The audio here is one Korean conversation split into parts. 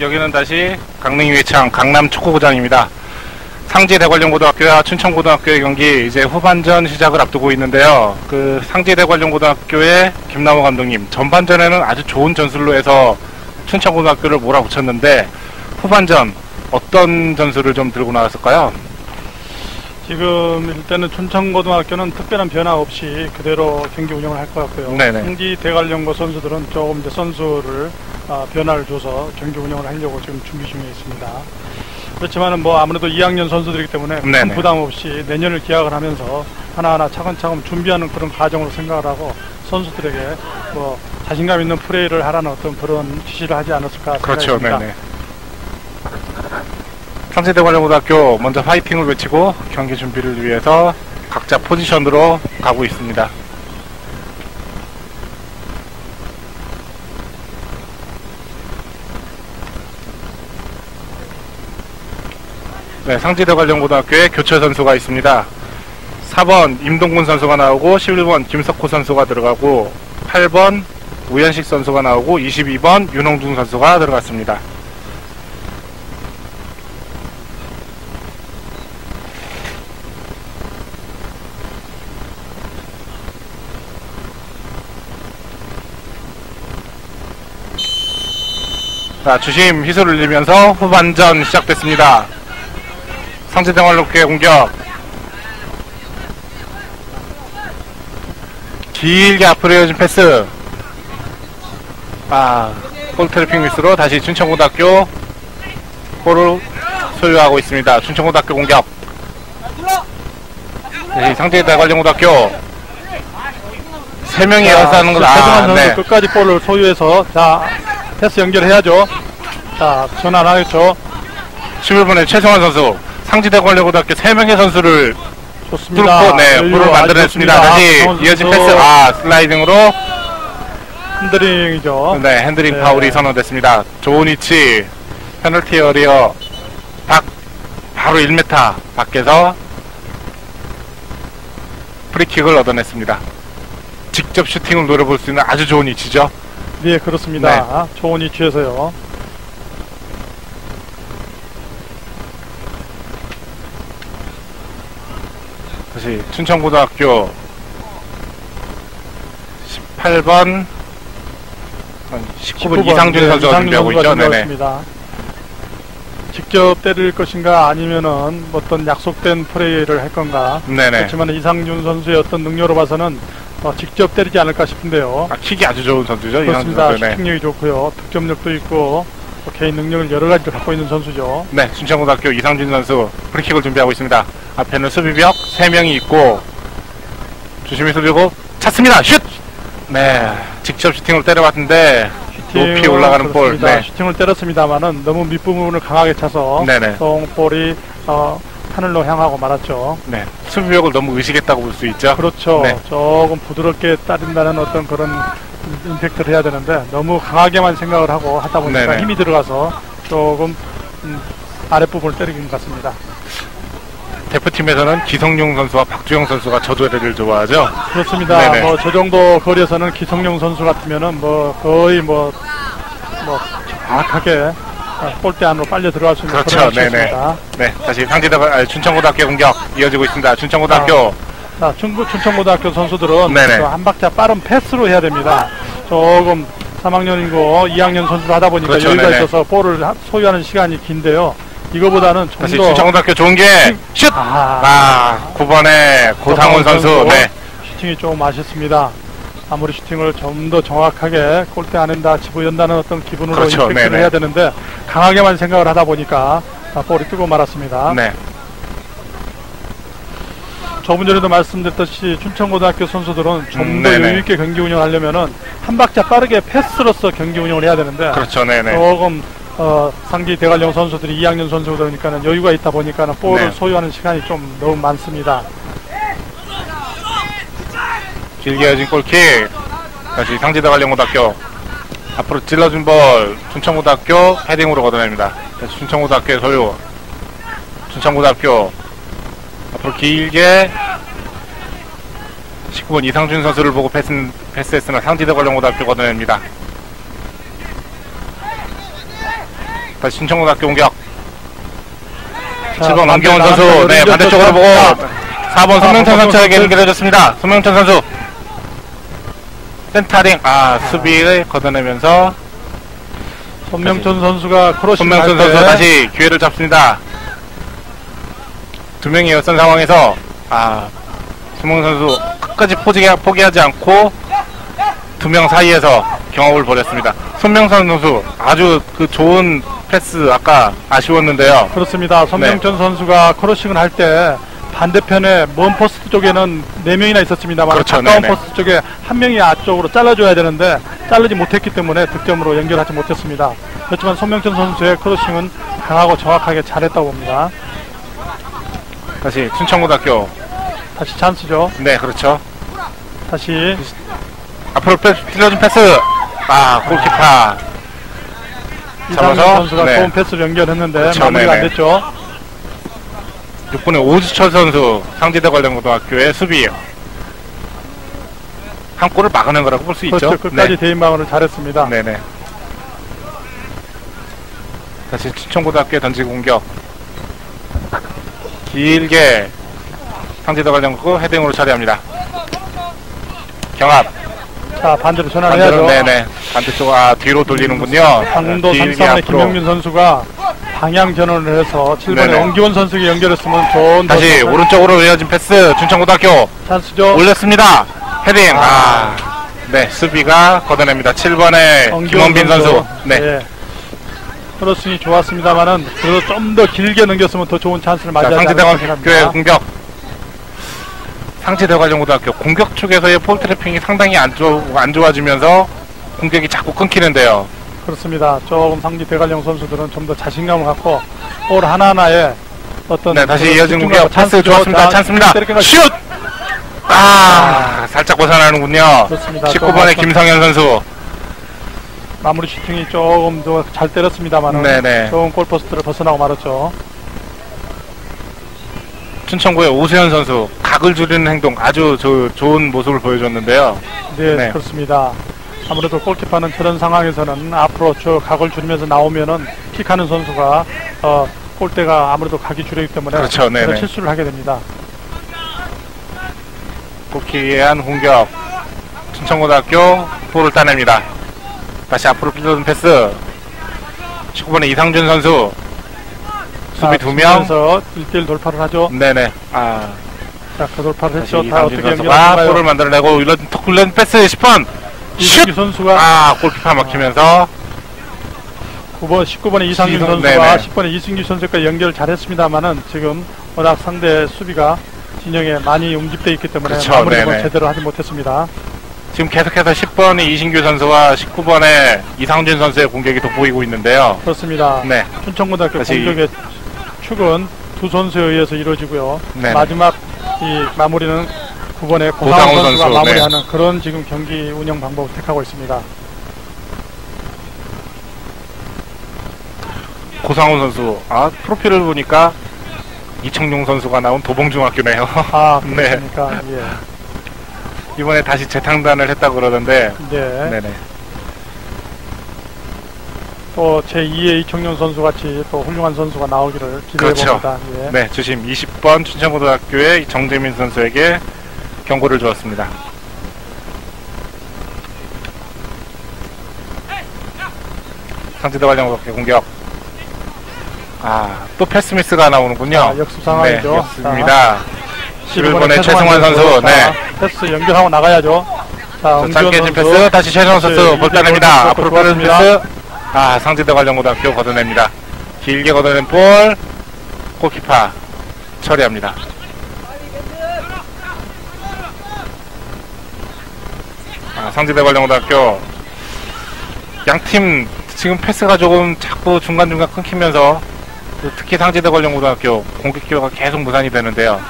여기는 다시 강릉 유해창 강남 축구구장입니다. 상지대관령고등학교와 춘천고등학교의 경기 이제 후반전 시작을 앞두고 있는데요. 그 상지대관령고등학교의 김남호 감독님, 전반전에는 아주 좋은 전술로 해서 춘천고등학교를 몰아붙였는데 후반전 어떤 전술을 좀 들고 나왔을까요? 지금 일단은 춘천고등학교는 특별한 변화 없이 그대로 경기 운영을 할 것 같고요. 네네. 상지대관령고 선수들은 조금 이제 선수를 변화를 줘서 경기 운영을 하려고 지금 준비 중에 있습니다. 그렇지만은 뭐 아무래도 2학년 선수들이기 때문에 큰 부담 없이 내년을 기약을 하면서 하나하나 차근차근 준비하는 그런 과정으로 생각을 하고 선수들에게 뭐 자신감 있는 플레이를 하라는 어떤 그런 지시를 하지 않았을까 그렇죠. 생각합니다. 네네. 상지대관령고등학교 먼저 파이팅을 외치고 경기 준비를 위해서 각자 포지션으로 가고 있습니다. 네, 상지대관령고등학교에 교체 선수가 있습니다. 4번 임동군 선수가 나오고 11번 김석호 선수가 들어가고 8번 우현식 선수가 나오고 22번 윤홍중 선수가 들어갔습니다. 자, 주심 희소를 울리면서 후반전 시작됐습니다. 상지대관령고의 공격. 길게 앞으로 이어진 패스. 볼 트래핑 미스로 다시 춘천고등학교 볼을 소유하고 있습니다. 춘천고등학교 공격. 다시 상지대관령고등학교 3명이 이어서 하는 건 네. 끝까지 볼을 소유해서 자 패스 연결해야죠. 자 전환하겠죠. 11번의 최성환 선수 상지대관령고등학교 3명의 선수를 좋습니다. 뚫고 네 볼을 만들어냈습니다. 다시 이어진 패스 슬라이딩으로 핸들링이죠. 네 핸들링 파울이 선언됐습니다. 좋은 위치 페널티 에리어 바로 1m 밖에서 프리킥을 얻어냈습니다. 직접 슈팅을 노려볼 수 있는 아주 좋은 위치죠. 네 그렇습니다. 네. 좋은 위치에서요. 다시 춘천고등학교 18번 19번 이상준 선수가 준비하고 있죠. 네네. 직접 때릴 것인가 아니면은 어떤 약속된 플레이를 할 건가. 네네. 그렇지만 이상준 선수의 어떤 능력으로 봐서는 직접 때리지 않을까 싶은데요. 킥이 아주 좋은 선수죠. 그렇습니다. 슈팅력이 좋고요. 득점력도 있고 개인 능력을 여러 가지를 갖고 있는 선수죠. 네, 춘천고등학교 이상준 선수 프리킥을 준비하고 있습니다. 앞에는 수비벽 3명이 있고 조심히 쏘고 찼습니다. 슛! 네, 직접 슈팅을 때려봤는데 높이 올라가는 볼. 네. 슈팅을 때렸습니다만은 너무 밑부분을 강하게 차서 볼이 하늘로 향하고 말았죠. 네, 수비벽을 너무 의식했다고 볼 수 있죠. 그렇죠. 네. 조금 부드럽게 따른다는 어떤 그런 임팩트를 해야 되는데 너무 강하게만 생각을 하고 하다 보니까 힘이 들어가서 조금 아랫부분을 때리는 것 같습니다. 대표팀에서는 기성용 선수와 박주영 선수가 저조대를 좋아하죠. 그렇습니다. 뭐 저 정도 거리에서는 기성용 선수 같으면은 뭐 거의 뭐 정확하게 골대 안으로 빨려 들어갈 수 있는 그런 위치입니다. 네, 다시 춘천고등학교 공격 이어지고 있습니다. 춘천고등학교. 춘천고등학교 선수들은 한 박자 빠른 패스로 해야 됩니다. 조금 3학년이고 2학년 선수를 하다 보니까 여유가 있어서 볼을 소유하는 시간이 긴데요. 이거보다는 좀 다시 더 춘천고등학교 좋은 게 슛! 9번의 고상훈 선수. 네. 슈팅이 좀 아쉽습니다. 아무리 슈팅을 좀 더 정확하게 골대 안에다 집어연다는 어떤 기분으로 임팩트를 해야 되는데 강하게만 생각을 하다 보니까 볼이 뜨고 말았습니다. 네. 저번 전에도 말씀드렸듯이 춘천고등학교 선수들은 좀 더 여유있게 경기 운영하려면은 한 박자 빠르게 패스로서 경기 운영을 해야 되는데 조금 상지대관령 선수들이 2학년 선수들이니까는 여유가 있다 보니까는 볼을 소유하는 시간이 좀 너무 많습니다. 길게 이어진 골킥. 다시 상지대관령고등학교 앞으로 찔러준 볼 춘천고등학교 헤딩으로 걷어냅니다. 다시 춘천고등학교의 소유. 춘천고등학교 앞으로 길게 19번 이상준 선수를 보고 패스했으나 상지대관령고등학교 걷어냅니다. 다시 춘천고등학교 공격. 자, 7번 엄경원 선수, 네, 반대쪽으로 보고 4번 손명천 선수에게 연결해줬습니다. 손명천 선수 센터링, 수비를 걷어내면서 손명천 선수가 크로싱 손명천 선수 다시 기회를 잡습니다. 두 명이 였던 상황에서 손명천 선수 끝까지 포기하지 않고 두 명 사이에서 경합을 벌였습니다. 손명천 선수 아주 그 좋은 패스 아까 아쉬웠는데요. 그렇습니다. 손명천 선수가 크로싱을 할 때 반대편에 먼 포스트 쪽에는 4명이나 있었습니다만 그렇죠. 가까운 포스트 쪽에 한 명이 앞쪽으로 잘라줘야 되는데 자르지 못했기 때문에 득점으로 연결하지 못했습니다. 그렇지만 손명천 선수의 크로싱은 강하고 정확하게 잘했다고 봅니다. 다시 춘천고등학교 다시 찬스죠. 네, 그렇죠. 다시 앞으로 찔러준 패스. 골키퍼 이상민 잡아서, 선수가 네. 좋은 패스를 연결했는데 그렇죠, 마무리가 네네. 안 됐죠. 6번의 오주철 선수 상지대 관련고등학교의 수비예요. 한 골을 막아낸 거라고 볼 수 있죠. 그렇죠. 끝까지 대인 방어를 잘했습니다. 네네. 다시 춘천고등학교에 던지고 공격. 길게 상지대 관련고 헤딩으로 처리합니다. 경합. 자, 반대로 전환을 해야죠. 네네. 반대쪽 뒤로 돌리는군요. 강릉도 길게 33번의 앞으로. 김영민 선수가 방향 전환을 해서 7번의 네네. 엄기원 선수에게 연결했으면 좋은 다시 오른쪽으로 이어진 패스. 춘천고등학교 찬스죠. 올렸습니다. 헤딩. 네, 수비가 걷어냅니다. 7번의 김원빈 선수. 네. 크로싱이 좋았습니다만은 그래도 좀 더 길게 넘겼으면 더 좋은 찬스를 맞이하지 상지대관고등학교의 공격. 상지대관고등학교 공격 쪽에서의 볼 트래핑이 상당히 안 좋아지면서 공격이 자꾸 끊기는데요. 그렇습니다. 조금 상지 대관령 선수들은 좀 더 자신감을 갖고 볼 하나하나에 어떤 네, 다시 이어진 공격. 패스 좋았습니다. 찬스입니다. 슛! 살짝 벗어나는군요. 그렇습니다. 19번의 김성현 선수. 마무리 슈팅이 조금 더 잘 때렸습니다만은 네네. 좋은 골포스트를 벗어나고 말았죠. 춘천고의 오수현 선수 각을 줄이는 행동 아주 좋은 모습을 보여줬는데요. 네, 그렇습니다. 아무래도 골키퍼는 저런 상황에서는 앞으로 저 각을 줄이면서 나오면은 킥하는 선수가 골대가 아무래도 각이 줄이기 때문에 그렇죠. 그런 실수를 하게 됩니다. 골키에 의한 공격. 춘천고등학교 볼을 따냅니다. 다시 앞으로 찔러준 패스. 19번의 이상준 선수. 수비 2명. 그래서 1대1 돌파를 하죠. 네네. 자, 그 돌파를 했죠. 다 이상준 어떻게 선수가 연결할까요? 볼을 만들어내고 턱 굴려준 패스 10번. 이승기 슛! 선수가 골키퍼 막히면서 19번의 이상준 선수가 네네. 10번의 이승기 선수까지 연결을 잘했습니다만은 지금 워낙 상대 수비가 진영에 많이 움집되어 있기 때문에 그렇죠, 마무리를 네네. 제대로 하지 못했습니다. 지금 계속해서 10번의 이신규 선수와 19번의 이상준 선수의 공격이 돋보이고 있는데요. 그렇습니다. 네. 춘천고등학교 다시 공격의 축은 두 선수에 의해서 이루어지고요. 네네. 마지막 이 마무리는 9번의 고상훈 고상훈 선수가 선수, 마무리하는 그런 지금 경기 운영 방법을 택하고 있습니다. 고상훈 선수. 프로필을 보니까 이청용 선수가 나온 도봉중학교네요. 네. 그렇습니까? 예. 이번에 다시 재탕단을 했다고 그러던데. 네. 네네. 또 제2의 이청용 선수 같이 또 훌륭한 선수가 나오기를 기대해 그렇죠. 봅니다. 예. 네, 주심 20번 춘천고등학교의 정재민 선수에게 경고를 주었습니다. 상지대 관련고등학교 공격. 또 패스 미스가 나오는군요. 역습 상황이죠. 네, 역습입니다. 11번의 11번의 최승환 선수. 네. 패스 연결하고 나가야죠. 자, 짧게 패스. 다시 최승환 선수 볼 따냅니다. 앞으로 빠른 패스. 상지대 관련고등학교 걷어냅니다. 길게 걷어낸 볼. 골키퍼 처리합니다. 상지대 관련고등학교 양팀 지금 패스가 조금 자꾸 중간중간 끊기면서 특히 상지대 관련고등학교 공격 기회가 계속 무산이 되는데요.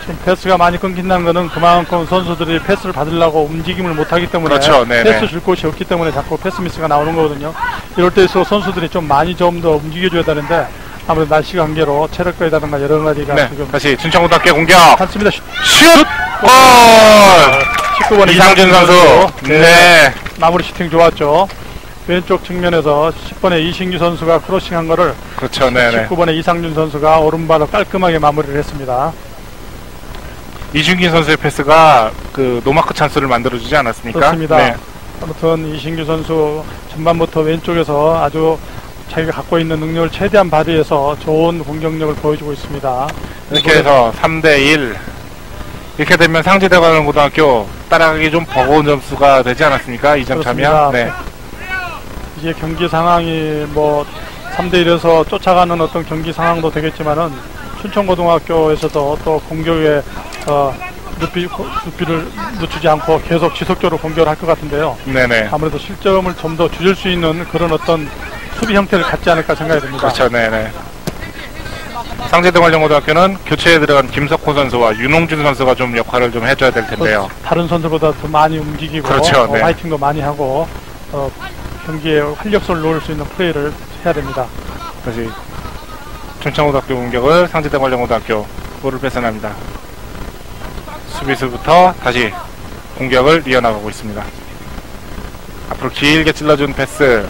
지금 패스가 많이 끊긴다는 것은 그만큼 선수들이 패스를 받으려고 움직임을 못하기 때문에 그렇죠. 패스 줄 곳이 없기 때문에 자꾸 패스 미스가 나오는 거거든요. 이럴 때에서 선수들이 좀 많이 좀 더 움직여줘야 되는데 아무래도 날씨 관계로 체력과이라든가 여러 가지가 지금 다시 춘천고등학교 공격 맞습니다. 슛! 골! 19번의 이상준 선수. 네. 마무리 슈팅 좋았죠. 왼쪽 측면에서 10번의 이신규 선수가 크로싱한 거를 그렇죠. 네네. 19번의 이상준 선수가 오른발로 깔끔하게 마무리를 했습니다. 이신규 선수의 패스가 그 노마크 찬스를 만들어주지 않았습니까? 그렇습니다. 네. 아무튼 이신규 선수 전반부터 왼쪽에서 아주 자기가 갖고 있는 능력을 최대한 발휘해서 좋은 공격력을 보여주고 있습니다. 이렇게 해서 3대1 이렇게 되면 상지대관고등학교 따라가기 좀 버거운 점수가 되지 않았습니까? 2점 차면. 네. 이제 경기 상황이 뭐 3대1에서 쫓아가는 어떤 경기 상황도 되겠지만은 춘천고등학교에서도 또 공격에 눕히를 늦추지 않고 계속 지속적으로 공격을 할 것 같은데요. 네네. 아무래도 실점을 좀 더 줄일 수 있는 그런 어떤 수비 형태를 갖지 않을까 생각이 듭니다. 그렇죠. 네네. 상지대관고등학교는 교체에 들어간 김석호 선수와 윤홍준 선수가 좀 역할을 좀 해줘야 될 텐데요. 다른 선수보다 더 많이 움직이고 그렇죠. 네. 파이팅도 많이 하고 경기에 활력소를 놓을 수 있는 플레이를 해야 됩니다. 다시 춘천고등학교 공격을 상지대관고등학교 볼을 뺏어납니다. 수비수부터 다시 공격을 이어나가고 있습니다. 앞으로 길게 찔러준 패스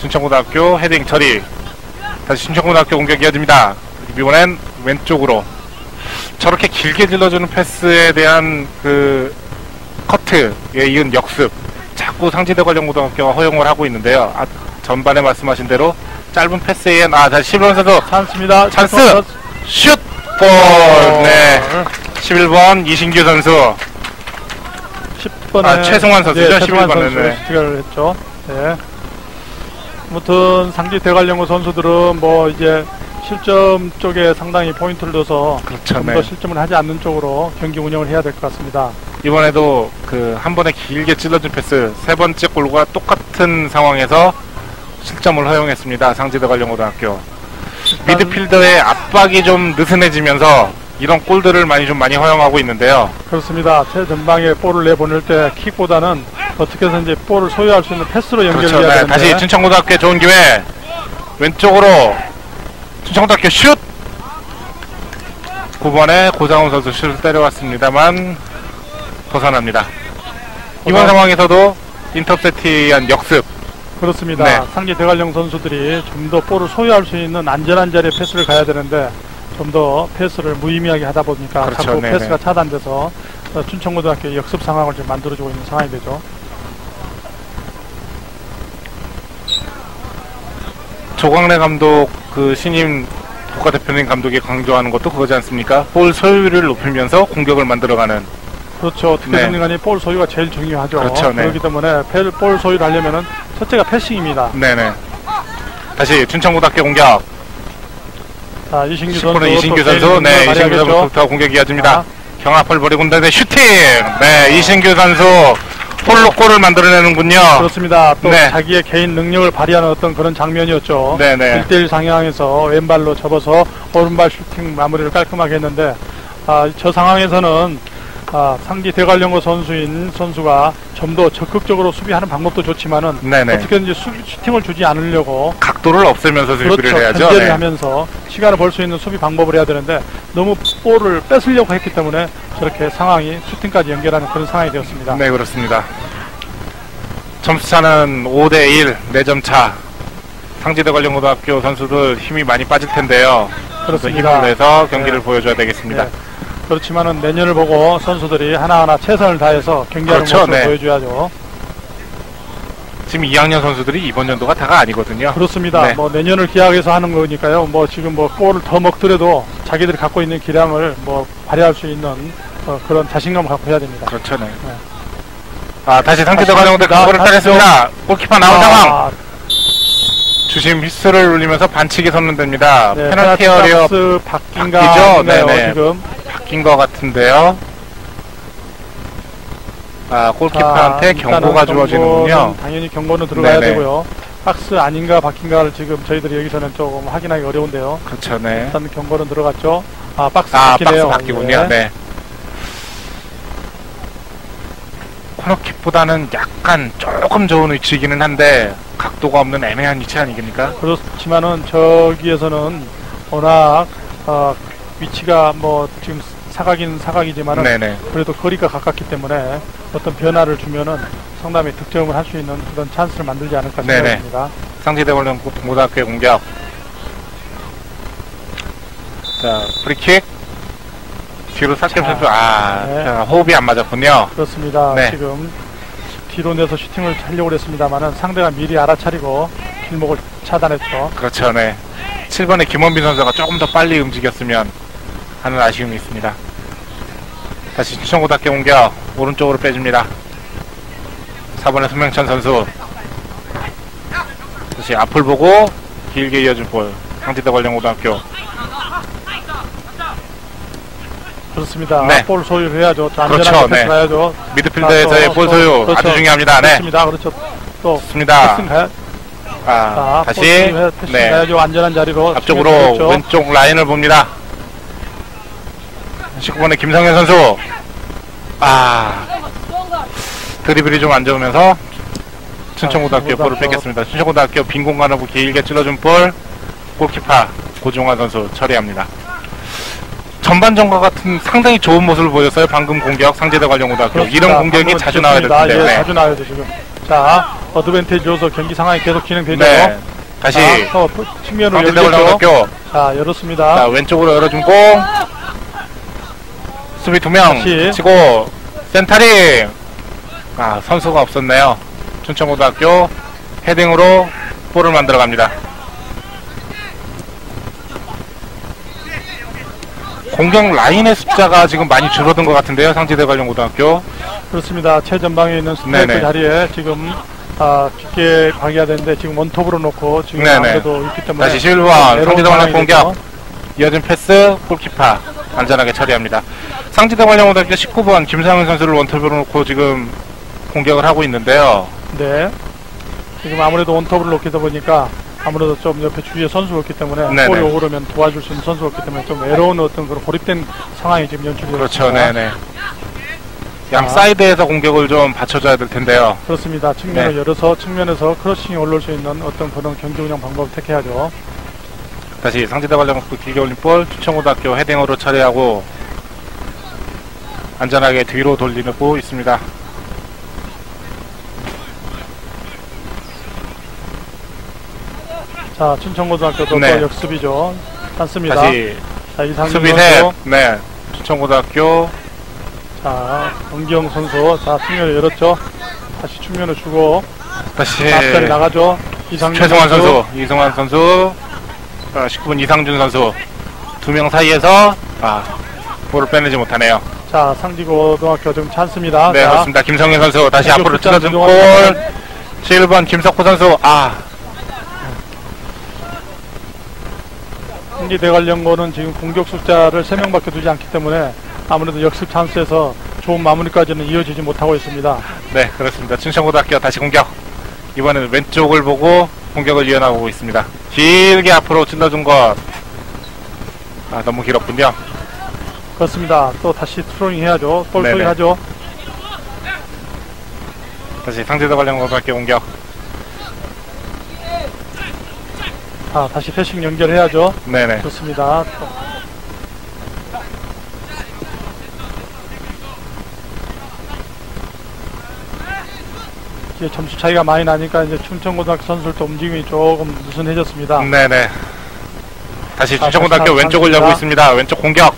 춘천고등학교 헤딩 처리 다시 춘천고등학교 공격 이어집니다. 이번엔 왼쪽으로 저렇게 길게 찔러주는 패스에 대한 그 커트에 이은 역습 자꾸 상지대관고등학교가 허용을 하고 있는데요. 전반에 말씀하신 대로 짧은 패스에 다시 11번 선수 찬스입니다. 찬스 슛! 골! 네. 11번 이신규 선수 10번에 최승환 선수죠. 네, 11번에 득점을 했죠. 네. 아무튼 상지대관고등학교 선수들은 뭐 이제 실점 쪽에 상당히 포인트를 둬서 그렇죠. 좀 더 실점을 하지 않는 쪽으로 경기 운영을 해야 될 것 같습니다. 이번에도 그 한 번에 길게 찔러준 패스 세 번째 골과 똑같은 상황에서 실점을 허용했습니다. 상지대관고등학교 미드필더의 압박이 좀 느슨해지면서 이런 골들을 많이 허용하고 있는데요. 그렇습니다. 최전방에 볼을 내보낼 때 킥보다는 어떻게 해서든지 볼을 소유할 수 있는 패스로 연결해야 그렇죠. 되는데 다시 춘천고등학교의 좋은 기회 왼쪽으로 춘천고등학교 슛 9번에 고상훈 선수 슛을 때려왔습니다만 벗어납니다. 이번 상황에서도 인터셉트에 의한 역습 그렇습니다. 네. 상지대관고등학교 선수들이 좀 더 볼을 소유할 수 있는 안전한 자리에 패스를 가야 되는데 좀 더 패스를 무의미하게 하다 보니까 그렇죠. 자꾸 네네. 패스가 차단돼서 춘천고등학교의 역습 상황을 좀 만들어주고 있는 상황이 되죠. 조광래 감독 그 신임 국가대표님 감독이 강조하는 것도 그거지 않습니까? 볼 소유를 높이면서 공격을 만들어가는. 그렇죠. 어떻게든 간에 볼 소유가 제일 중요하죠. 그렇죠. 네. 그렇기 때문에 볼 소유를 하려면은 첫째가 패싱입니다. 네네. 다시 춘천고등학교 공격. 자, 이신규 10번의 선수, 이신규 선수, 네, 이신규 선수부터 공격이 이어집니다. 경합을 벌이고 있는데 슈팅! 네, 이신규 선수 홀로 골을 만들어내는군요. 그렇습니다. 또 네. 자기의 개인 능력을 발휘하는 어떤 그런 장면이었죠. 네네. 1대1 상황에서 왼발로 접어서 오른발 슈팅 마무리를 깔끔하게 했는데 저 상황에서는 상지대관고등학교 선수가 좀 더 적극적으로 수비하는 방법도 좋지만은 네네. 어떻게든지 슈팅을 주지 않으려고 각도를 없애면서 수비를 그렇죠. 해야죠. 견제를 네. 하면서 시간을 벌 수 있는 수비 방법을 해야 되는데 너무 볼을 뺏으려고 했기 때문에 저렇게 상황이 슈팅까지 연결하는 그런 상황이 되었습니다. 네, 그렇습니다. 점수차는 5대1 4점 차. 상지대관고등학교 선수들 힘이 많이 빠질 텐데요. 그래서 그렇습니다. 힘을 내서 경기를 보여줘야 되겠습니다. 네. 그렇지만은 내년을 보고 선수들이 하나하나 최선을 다해서 경기하는 그렇죠. 모습을 네. 보여줘야죠. 지금 2학년 선수들이 이번 연도가 다가 아니거든요. 그렇습니다. 네. 뭐 내년을 기약해서 하는 거니까요. 뭐 지금 뭐 골을 더 먹더라도 자기들이 갖고 있는 기량을 뭐 발휘할 수 있는 그런 자신감을 갖고 해야 됩니다. 그렇죠. 네. 네. 다시 상지대관고등학교 골을 따냈습니다. 골키퍼 나온 상황. 주심 휘슬을 울리면서 반칙이 선언됩니다. 네, 페널티 어리어 바뀐가 바뀌죠? 네네. 네네. 지금 바뀐 것 같은데요. 골키퍼한테 경고가 주어지는군요. 당연히 경고는 들어가야 네네. 되고요. 박스 아닌가 바뀐가를 지금 저희들이 여기서는 조금 확인하기 어려운데요. 그렇죠. 네. 일단 경고는 들어갔죠. 박스 박스 바뀌네요. 바뀌군요. 예. 네. 코너킥보다는 약간 조금 좋은 위치이기는 한데 각도가 없는 애매한 위치 아니겠습니까? 그렇지만은 저기에서는 워낙 위치가 뭐 지금 사각이지만은 네네. 그래도 거리가 가깝기 때문에 어떤 변화를 주면은 상당히 득점을 할 수 있는 그런 찬스를 만들지 않을까 생각합니다. 상지대관령고등학교의 공격. 자, 프리킥. 뒤로 살짝 선수, 자, 호흡이 안 맞았군요. 그렇습니다. 지금 뒤로 내서 슈팅을 하려고 했습니다만은 상대가 미리 알아차리고 길목을 차단했죠. 그렇죠, 네. 7번의 김원빈 선수가 조금 더 빨리 움직였으면 하는 아쉬움이 있습니다. 다시 춘천고등학교 공격. 오른쪽으로 빼줍니다. 4번의 손명천 선수. 다시 앞을 보고 길게 이어준 볼. 상지대관령고등학교. 그렇습니다. 볼 소유를 해야죠. 그렇죠. 네. 가야죠. 미드필더에서의 볼 소유 그렇죠. 아주 중요합니다. 네. 그렇습니다. 그렇죠. 또 좋습니다. 다시 패싱 가야죠. 안전한 자리로 앞쪽으로 그렇죠. 왼쪽 라인을 봅니다. 19번의 김성현 선수. 드리블이 좀 안 좋으면서 춘천고등학교 볼을 뺏겼습니다. 춘천고등학교 빈 공간을 길게 찔러준 볼. 골키퍼 고종환 선수 처리합니다. 전반전과 같은 상당히 좋은 모습을 보였어요. 방금 공격 상지대관령고등학교. 그렇습니다. 이런 공격이 자주 나와야 될 텐데. 예, 자주 나와야 돼 지금. 자, 어드밴티지 줘서 경기 상황이 계속 진행되죠. 네. 다시 측면으로 상지대관령고등학교. 자, 열었습니다. 자, 왼쪽으로 열어준 공. 수비 2명 치고 센터링. 선수가 없었네요. 춘천고등학교 헤딩으로 볼을 만들어 갑니다. 공격 라인의 숫자가 지금 많이 줄어든 것 같은데요. 상지대관령고등학교. 그렇습니다. 최전방에 있는 스트라이크 자리에 지금 깊게 가기야 되는데 지금 원톱으로 놓고 지금 아무래도 있기 때문에 다시 11번 상지대관령 공격. 이어진 패스 골키퍼 안전하게 처리합니다. 상지대관령고등학교 19번 김상현 선수를 원톱으로 놓고 지금 공격을 하고 있는데요. 네. 지금 아무래도 원톱으로 놓기다 보니까 아무래도 좀 옆에 주위에 선수가 없기 때문에 볼이 오고 그러면 도와줄 수 있는 선수가 없기 때문에 좀 외로운 어떤 그런 고립된 상황이 지금 연출이 되고 그렇죠. 네네. 양 사이드에서 공격을 좀 받쳐줘야 될 텐데요. 그렇습니다. 측면을 열어서 측면에서 크로싱이 올라올 수 있는 어떤 그런 경기 운영 방법을 택해야죠. 다시 상지대관령고 길게 올린 볼 춘천고등학교 헤딩으로 처리하고 안전하게 뒤로 돌리고 있습니다. 자, 춘천고등학교도 또 역습이죠. 찬스입니다. 다시 수비 셋. 춘천고등학교. 자, 원기영 선수. 자, 측면을 열었죠. 다시 측면을 주고. 다시 앞자리 나가죠. 최승환 선수. 이승환 선수. 19번 이상준 선수. 두 명 사이에서 볼을 빼내지 못하네요. 자, 상지고등학교 지금 찬스입니다. 네, 그렇습니다. 김성현 선수 다시 앞으로 찔러준 골. 7번 김석호 선수. 상지대관령고는 지금 공격 숫자를 3명밖에 두지 않기 때문에 아무래도 역습 찬스에서 좋은 마무리까지는 이어지지 못하고 있습니다. 네, 그렇습니다. 춘천고등학교 다시 공격. 이번에는 왼쪽을 보고 공격을 이어나가고 있습니다. 길게 앞으로 찔러준 것. 너무 길었군요. 그렇습니다. 또 다시 트로잉 해야죠. 볼 트로잉 하죠. 다시 상지대관령고등학교 공격. 다시 패싱 연결해야죠. 네네. 좋습니다. 이제 점수 차이가 많이 나니까 이제 춘천고등학교 선수들도 움직임이 조금 느슨해졌습니다. 네네. 다시 춘천고등학교 왼쪽을 열고 있습니다. 왼쪽 공격.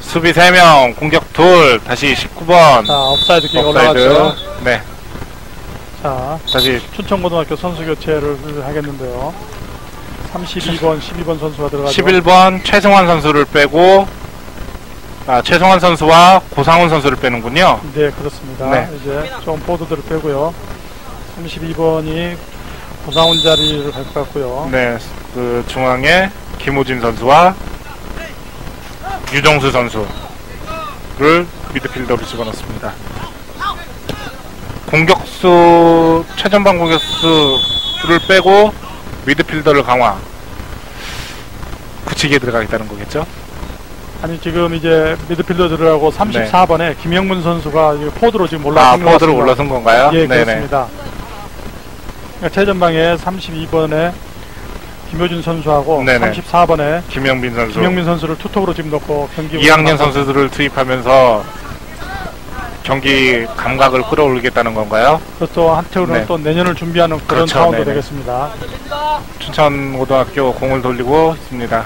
수비 3명, 공격 2. 다시 19번. 자, 업사이드 킥 올라갔죠. 네. 자, 다시 춘천고등학교 선수 교체를 하겠는데요. 32번, 12번 선수가 들어가죠. 11번 최승환 선수를 빼고 최승환 선수와 고상훈 선수를 빼는군요. 네, 그렇습니다. 이제 좀 포드들을 빼고요. 32번이 고상훈 자리를 갈 것 같고요. 네, 그 중앙에 김호진 선수와 유정수 선수를 미드필더로 집어넣습니다. 공격수 최전방 공격수를 빼고 미드필더를 강화. 굳히게 들어가겠다는 거겠죠? 아니, 지금 이제 미드필더 들어가고 34번에 김영문 선수가 포드로 지금 올라선 것 포드로 올라선 건가요? 예, 그렇습니다. 그러니까 최전방에 32번에 김효준 선수하고 34번에 김영민 선수를 투톱으로 지금 넣고 경기 2학년 선수들을 투입하면서 경기 감각을 끌어올리겠다는 건가요? 또 한태우는 네. 또 내년을 준비하는 그런 그렇죠. 차원도 네네. 되겠습니다. 춘천고등학교 공을 돌리고 있습니다.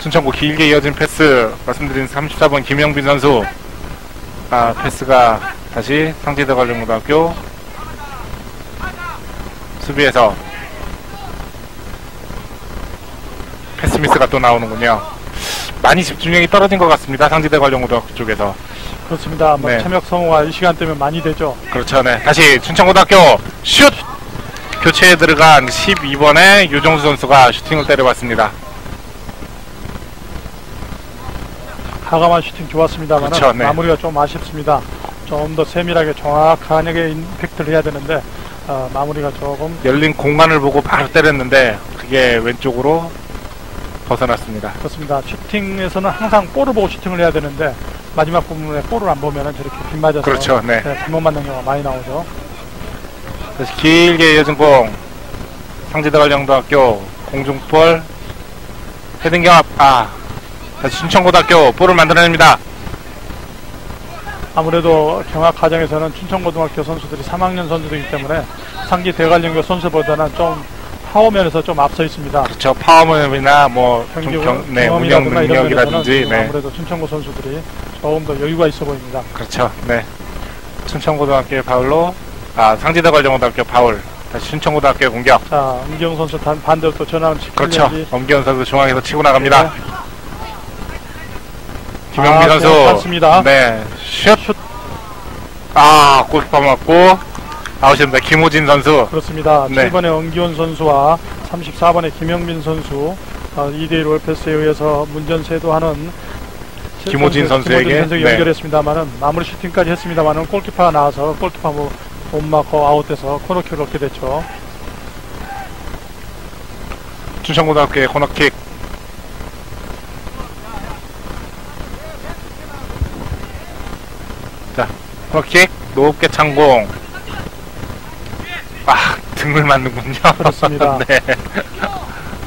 춘천고 길게 이어진 패스 말씀드린 34번 김영빈 선수. 패스가 다시 상지대관령고등학교 수비에서 패스 미스가 또 나오는군요. 많이 집중력이 떨어진 것 같습니다. 상지대관령고등학교 쪽에서. 그렇습니다. 뭐 체력 소모가 이 시간대면 많이 되죠. 그렇죠. 네. 다시 춘천고등학교 슛! 교체에 들어간 12번의 유정수 선수가 슈팅을 때려봤습니다. 과감한 슈팅 좋았습니다만 그렇죠, 네. 마무리가 좀 아쉽습니다. 좀 더 세밀하게 정확하게 임팩트를 해야 되는데 마무리가 조금 열린 공간을 보고 바로 때렸는데 그게 왼쪽으로 벗어났습니다. 그렇습니다. 슈팅에서는 항상 볼을 보고 슈팅을 해야 되는데 마지막 부분에 볼을 안 보면 저렇게 빗 맞아서 그렇죠, 네. 잘못 맞는 경우가 많이 나오죠. 다시 길게 이어진 공 상지대관령고등학교 공중볼 헤딩 경합 다시 춘천고등학교 볼을 만들어냅니다. 아무래도 경합 과정에서는 춘천고등학교 선수들이 3학년 선수들이기 때문에 상지대관령고 선수보다는 좀 파워면에서 좀 앞서 있습니다. 그렇죠. 파워면이나 뭐 운영 능력이라든지 아무래도 춘천고 선수들이 조금 더 여유가 있어 보입니다. 그렇죠. 네. 춘천고등학교의 파울로 상지대관령고등학교 파울. 다시 춘천고등학교의 공격. 자, 엄기영 선수 반대로 또 전환을 시키려지. 그렇죠. 엄기영 선수 중앙에서 치고 나갑니다. 네. 김영민 선수. 맞습니다. 네. 슛. 골키퍼 맞고 아웃입니다. 김호진 선수. 그렇습니다. 네. 7번의 엄기원 선수와 34번의 김영민 선수 2대1 월패스에 의해서 문전세도하는 김호진 선수에게 연결했습니다만은 마무리 슈팅까지 했습니다만은 골키퍼가 나와서 골키퍼 못 맞고 아웃돼서 코너킥을 얻게 됐죠. 춘천고등학교의 코너킥. 자, 코너킥 높게 창공. 등을 맞는군요. 그렇습니다. 네.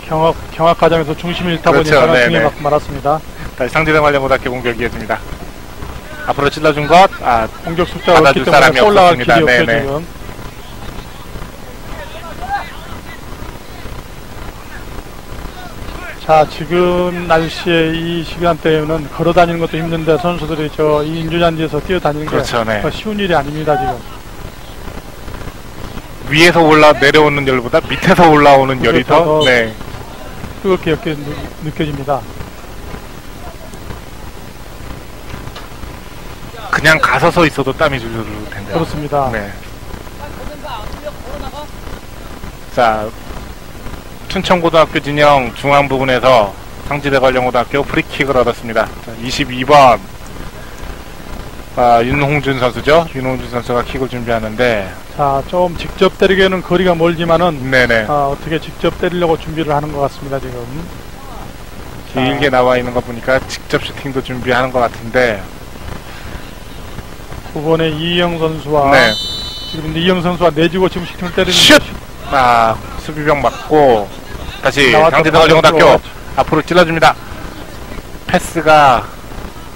경합 과정에서 중심을 잃다 그렇죠. 보니까 등에 맞고 말았습니다. 다시 상지대관령고등학교 공격이 이어집니다. 앞으로 찔러준 것, 공격 숫자가 없기 때문에 올라갈 길이 없죠, 지금. 자, 지금 날씨에 이 시간대에는 걸어 다니는 것도 힘든데 선수들이 이 인조잔디에서 뛰어다니는 그렇죠, 게 네. 쉬운 일이 아닙니다, 지금. 위에서 내려오는 열보다 밑에서 올라오는 열이 더 뜨겁게 느껴집니다. 그냥 가서 서 있어도 땀이 줄줄 흐를 텐데. 그렇습니다. 네. 자, 춘천고등학교 진영 중앙 부분에서 상지대관령고등학교 프리킥을 얻었습니다. 자, 22번 윤홍준 선수죠. 윤홍준 선수가 킥을 준비하는데 자, 좀 직접 때리기에는 거리가 멀지만은 네네. 어떻게 직접 때리려고 준비를 하는 것 같습니다. 지금 길게 나와 있는 거 보니까 직접 슈팅도 준비하는 것 같은데 9번의 이희영 선수와 지금 이희영 선수가 내주고 지금 슈팅을 때리는 슛! 수비병 맞고 다시 상지대관령고등학교 앞으로 찔러줍니다. 패스가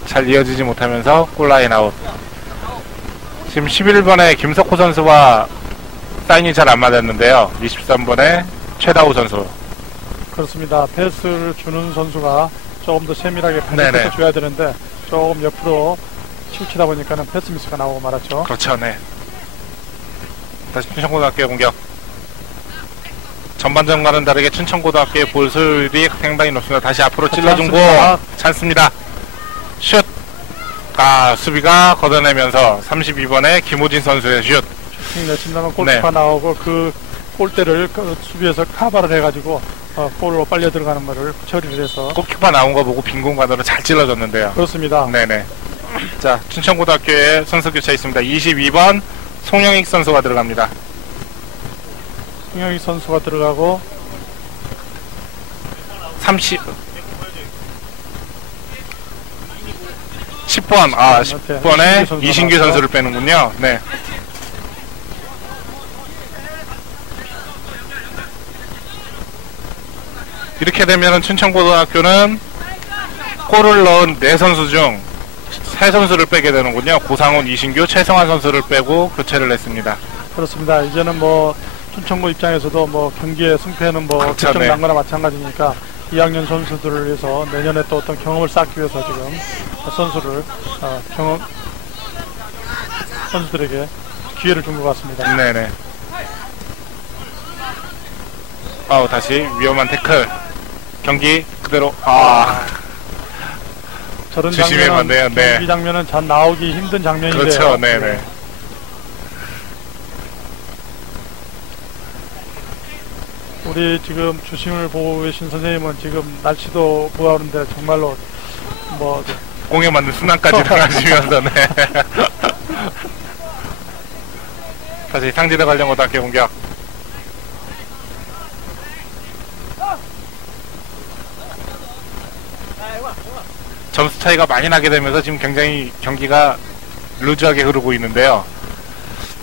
잘 이어지지 못하면서 골라인 아웃. 지금 11번의 김석호 선수와 사인이 잘 안 맞았는데요. 23번의 최다우 선수. 그렇습니다. 패스를 주는 선수가 조금 더 세밀하게 패스를 줘야 되는데 조금 옆으로 치우치다 보니까는 패스 미스가 나오고 말았죠. 그렇죠, 네. 다시 춘천고등학교의 공격. 전반전과는 다르게 춘천고등학교의 볼 소율이 상당히 높습니다. 다시 앞으로 찔러준 공 찬스입니다. 슛! 수비가 걷어내면서 32번의 김호진 선수의 슛. 슈팅 내친다면 골키퍼 나오고 그 골대를 수비에서 카바를 해가지고 골로 빨려 들어가는 거를 처리를 해서 골키퍼 나온 거 보고 빈 공간으로 잘 찔러줬는데요. 그렇습니다. 네네. 자, 춘천고등학교에 선수 교체 있습니다. 22번 송영익 선수가 들어갑니다. 송영익 선수가 들어가고 10번, 10번에 이신규 선수를 빼는군요. 네. 이렇게 되면은 춘천고등학교는 골을 넣은 4선수 중 3선수를 빼게 되는군요. 고상훈, 이신규, 최성환 선수를 빼고 교체를 했습니다. 그렇습니다. 이제는 뭐 춘천고 입장에서도 뭐 경기의 승패는 뭐 그렇죠, 결정난 거나 마찬가지니까 2학년 선수들을 위해서 내년에 또 어떤 경험을 쌓기 위해서 지금 선수를 선수들에게 기회를 준 것 같습니다. 네네. 다시 위험한 태클. 경기 그대로. 저런 조심해야 돼요. 네. 경기 장면은 잘 나오기 힘든 장면인데요. 그렇죠. 네네. 우리 지금 주심을 보고 계신 선생님은 지금 날씨도 보아오는데 정말로 뭐 공에 맞는 순환까지 당하시면서 네. 다시 상지대 관련고등학교 공격. 점수 차이가 많이 나게 되면서 지금 굉장히 경기가 루즈하게 흐르고 있는데요.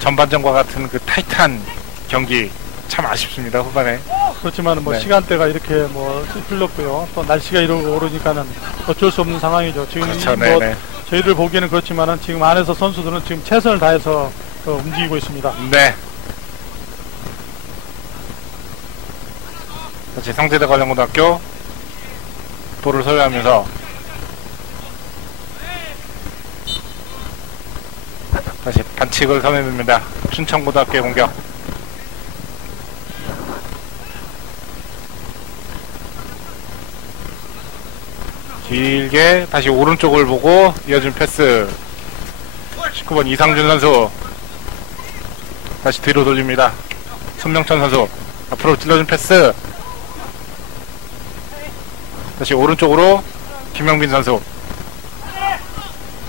전반전과 같은 그 타이트한 경기 참 아쉽습니다. 후반에. 그렇지만 뭐 네. 시간대가 이렇게 뭐 흘렀고요. 또 날씨가 이러고 오르니까는 어쩔 수 없는 상황이죠. 지금 그렇죠. 뭐 네네. 저희들 보기에는 그렇지만은 지금 안에서 선수들은 지금 최선을 다해서 움직이고 있습니다. 네. 다시 상지대 관련고등학교 볼을 소유하면서 다시 반칙을 선언합니다. 춘천고등학교의 공격. 길게 다시 오른쪽을 보고 이어준 패스. 19번 이상준 선수 다시 뒤로 돌립니다. 손명천 선수 앞으로 찔러준 패스. 다시 오른쪽으로 김영빈 선수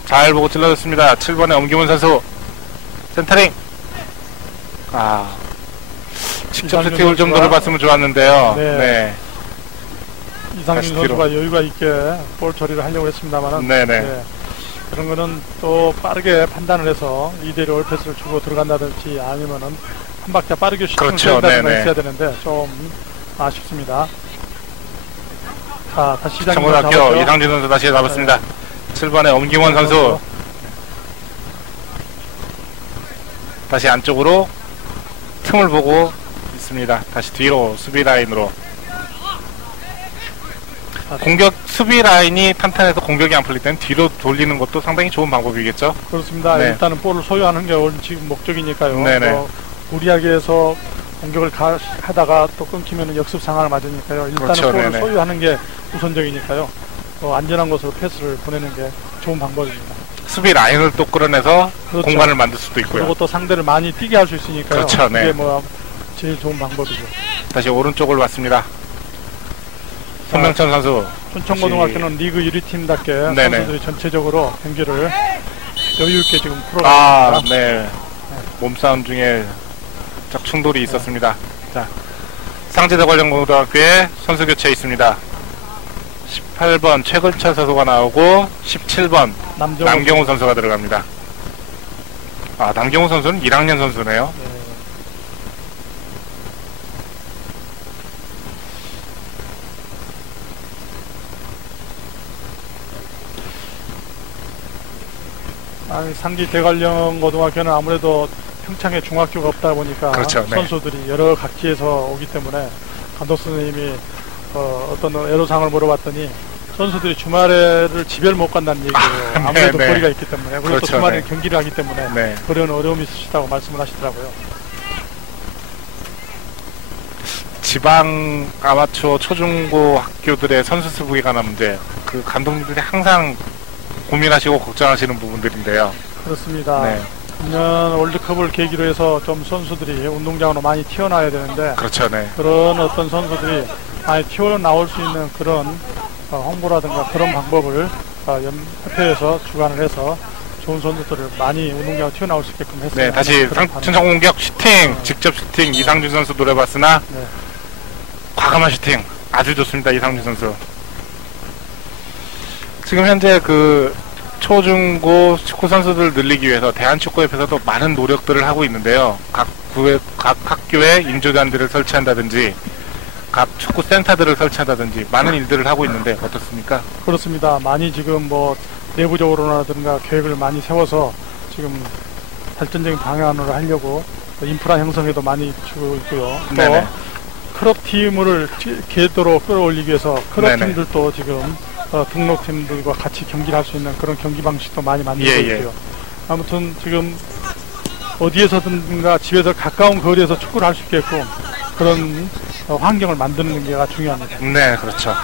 잘 보고 찔러줬습니다. 7번의 엄기문 선수 센터링. 직접 세팅올 정도를 봤으면 좋았는데요. 네. 이상준 선수가 여유가 있게 볼 처리를 하려고 했습니다만 네. 그런 거는 또 빠르게 판단을 해서 이대로 올패스를 주고 들어간다든지 아니면은 한 박자 빠르게 슈팅을 쏜다든가 했어야 되는데 좀 아쉽습니다. 자, 다시 청고등학교 이상준 선수 다시 잡았습니다. 네. 7번의 엄기원 선수 다시 안쪽으로 틈을 보고 있습니다. 다시 뒤로 수비 라인으로. 공격 수비 라인이 탄탄해서 공격이 안 풀릴 때는 뒤로 돌리는 것도 상당히 좋은 방법이겠죠. 그렇습니다. 네. 일단은 볼을 소유하는 게 지금 목적이니까요. 네네. 무리하게 해서 공격을 하다가 또 끊기면 역습 상황을 맞으니까요. 일단은 그렇죠. 볼을 네네. 소유하는 게 우선적이니까요. 안전한 곳으로 패스를 보내는 게 좋은 방법입니다. 수비 라인을 또 끌어내서 그렇죠. 공간을 만들 수도 있고요. 그리고 또 상대를 많이 뛰게 할 수 있으니까요. 그렇죠. 네. 그게 뭐 제일 좋은 방법이죠. 다시 오른쪽을 봤습니다. 손명천 선수. 춘천고등학교는 리그 1위 팀답게 선수들이 전체적으로 경기를 여유있게 지금 풀어가고 있습니다. 네. 몸싸움 중에 짝 충돌이 있었습니다. 자, 상지대 관련고등학교에 선수 교체 있습니다. 18번 최근철 선수가 나오고 17번 남경호 선수가 들어갑니다. 남경호 선수는 1학년 선수네요. 상지 대관령 고등학교는 아무래도 평창에 중학교가 없다 보니까 그렇죠, 네. 선수들이 여러 각지에서 오기 때문에 감독 선생님이 어떤 애로사항을 물어봤더니 선수들이 주말에를 집에를 못 간다는 얘기예요. 아무래도 거리가 있기 때문에. 그리고 그렇죠, 또 주말에 경기를 하기 때문에 네. 그런 어려움이 있으시다고 말씀을 하시더라고요. 지방 아마추어 초중고 학교들의 선수 수급에 관한 문제, 그 감독님들이 항상 고민하시고 걱정하시는 부분들인데요. 그렇습니다. 네. 작년 월드컵을 계기로 해서 좀 선수들이 운동장으로 많이 튀어나와야 되는데 그렇죠, 네. 그런 어떤 선수들이 많이 튀어나올 수 있는 그런 홍보라든가 그런 방법을 협회에서 주관을 해서 좋은 선수들을 많이 운동장으로 튀어나올 수 있게끔 했어요. 네, 다시 춘천 공격 슈팅, 직접 슈팅 이상준 선수 노려봤으나 과감한 슈팅 아주 좋습니다. 이상준 선수. 지금 현재 그 초중고 축구 선수들을 늘리기 위해서 대한축구협회에서도 많은 노력들을 하고 있는데요. 각 학교에 인조잔디를 설치한다든지 각 축구 센터들을 설치한다든지 많은 일들을 하고 있는데 어떻습니까? 그렇습니다. 많이 지금 뭐 내부적으로라든가 계획을 많이 세워서 지금 발전적인 방향으로 하려고 인프라 형성에도 많이 주고 있고요. 또 클럽팀을 궤도로 끌어올리기 위해서 클럽팀들도 지금 등록팀들과 같이 경기를 할 수 있는 그런 경기 방식도 많이 만들고 있고요. 아무튼 지금 어디에서든가 집에서 가까운 거리에서 축구를 할 수 있게끔 그런 환경을 만드는 게 중요합니다. 네, 그렇죠.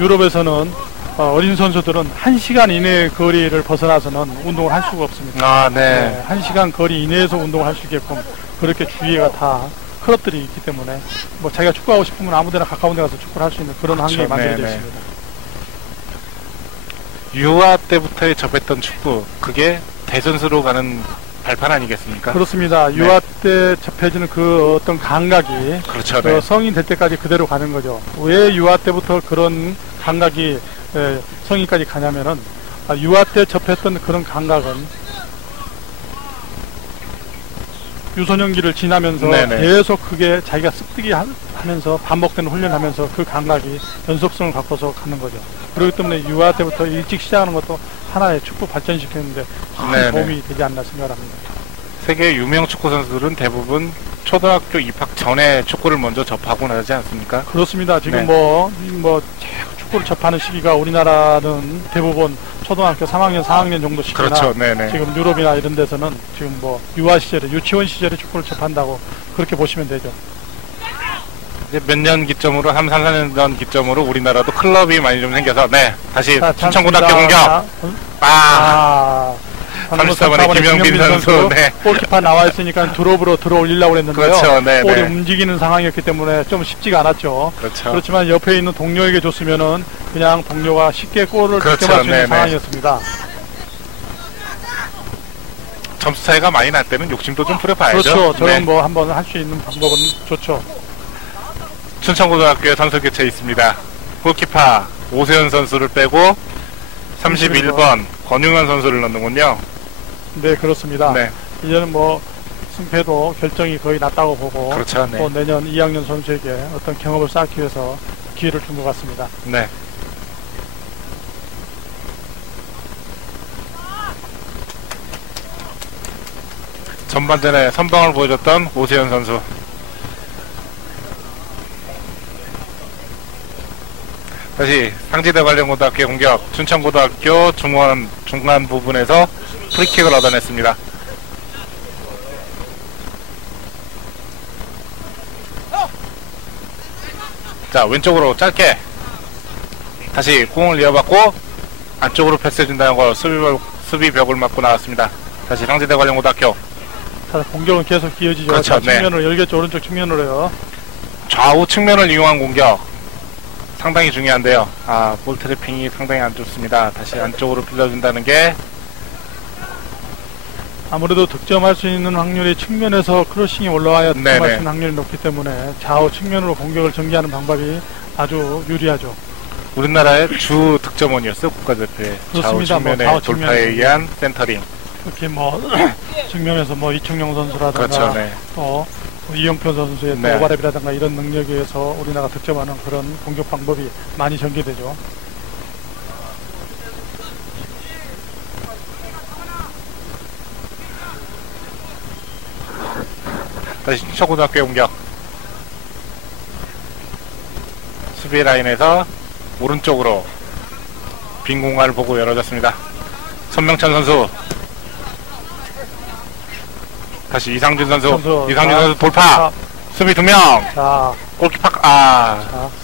유럽에서는 어린 선수들은 1시간 이내 거리를 벗어나서는 운동을 할 수가 없습니다. 네, 1시간 거리 이내에서 운동을 할 수 있게끔 그렇게 주위가 다 클럽들이 있기 때문에 뭐 자기가 축구하고 싶으면 아무데나 가까운 데 가서 축구를 할 수 있는 그런 환경이 만들어져 있습니다. 유아 때부터 접했던 축구, 그게 대선수로 가는 발판 아니겠습니까? 그렇습니다. 유아 때 접해지는 그 어떤 감각이 그렇죠. 성인 될 때까지 그대로 가는 거죠. 왜 유아 때부터 그런 감각이 성인까지 가냐면은 유아 때 접했던 그런 감각은 유소년기를 지나면서 계속 그게 자기가 습득이 하면서 반복되는 훈련하면서 그 감각이 연속성을 갖고서 가는 거죠. 그렇기 때문에 유아 때부터 일찍 시작하는 것도 하나의 축구 발전시키는데 큰 도움이 되지 않나 생각합니다. 세계 유명 축구 선수들은 대부분 초등학교 입학 전에 축구를 먼저 접하고 나지 않습니까? 그렇습니다. 지금 뭐 축구를 접하는 시기가 우리나라는 대부분 초등학교 3학년, 4학년 정도 시기나 그렇죠. 지금 유럽이나 이런 데서는 지금 뭐 유아 시절에, 유치원 시절에 축구를 접한다고 그렇게 보시면 되죠. 이제 몇 년 기점으로, 한 3, 4년 전 기점으로 우리나라도 클럽이 많이 좀 생겨서, 다시 춘천고등학교 공격! 34번에 김영빈 선수, 골키퍼 나와 있으니까 드롭으로 들어올리려고 했는데요. 그렇죠. 볼이 움직이는 상황이었기 때문에 좀 쉽지가 않았죠. 그렇지만 옆에 있는 동료에게 줬으면은 그냥 동료가 쉽게 골을 득점할 수 있는 상황이었습니다. 점수 차이가 많이 날 때는 욕심도 좀 부려봐야죠. 그렇죠. 저는 뭐 한번 할 수 있는 방법은 좋죠. 춘천고등학교에 선수 교체 있습니다. 골키퍼 오세훈 선수를 빼고 31번 권용환 선수를 넣는군요. 네, 그렇습니다. 이제는 뭐 승패도 결정이 거의 났다고 보고 그렇죠. 또 내년 2학년 선수에게 어떤 경험을 쌓기 위해서 기회를 준 것 같습니다. 전반전에 선방을 보여줬던 오세훈 선수. 다시 상지대 관련고등학교 공격. 춘천고등학교 중간 부분에서 프리킥을 얻어냈습니다. 자, 왼쪽으로 짧게 다시 공을 이어받고 안쪽으로 패스해준다는 걸 수비벽을 맞고 나왔습니다. 다시 상지대 관련고등학교. 공격은 계속 이어지죠. 그렇죠. 측면으로 열겠죠. 오른쪽 측면으로요. 좌우 측면을 이용한 공격 상당히 중요한데요. 볼 트래핑이 상당히 안 좋습니다. 다시 안쪽으로 빌려준다는 게 아무래도 득점할 수 있는 확률이 측면에서 크로싱이 올라와야 득점할 수 있는 확률이 높기 때문에 좌우 측면으로 공격을 전개하는 방법이 아주 유리하죠. 우리나라의 주 득점원이었어요. 국가대표의 좌우 측면의 돌파에 의한 센터링. 특히 뭐 측면에서 뭐 이청용 선수라든가 그렇죠, 또 이영표 선수의 오버랩이라든가 이런 능력에 의해서 우리나라가 득점하는 그런 공격 방법이 많이 전개되죠. 다시 춘천고등학교 공격. 수비 라인에서 오른쪽으로 빈 공간을 보고 열어졌습니다. 손명찬 선수. 다시 이상준 선수. 이상준 선수 돌파. 수비 2명. 골키퍼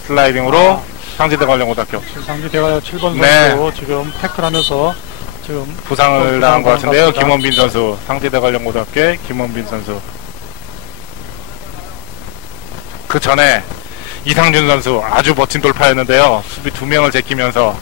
슬라이딩으로 상지대 관련고등학교. 상지대 관련 7번 선수 지금 태클하면서 지금 부상을 당한 것 같은데요. 김원빈 선수. 상지대 관련고등학교의 김원빈 선수. 그 전에 이상준 선수 아주 멋진 돌파였는데요. 수비 2명을 제끼면서.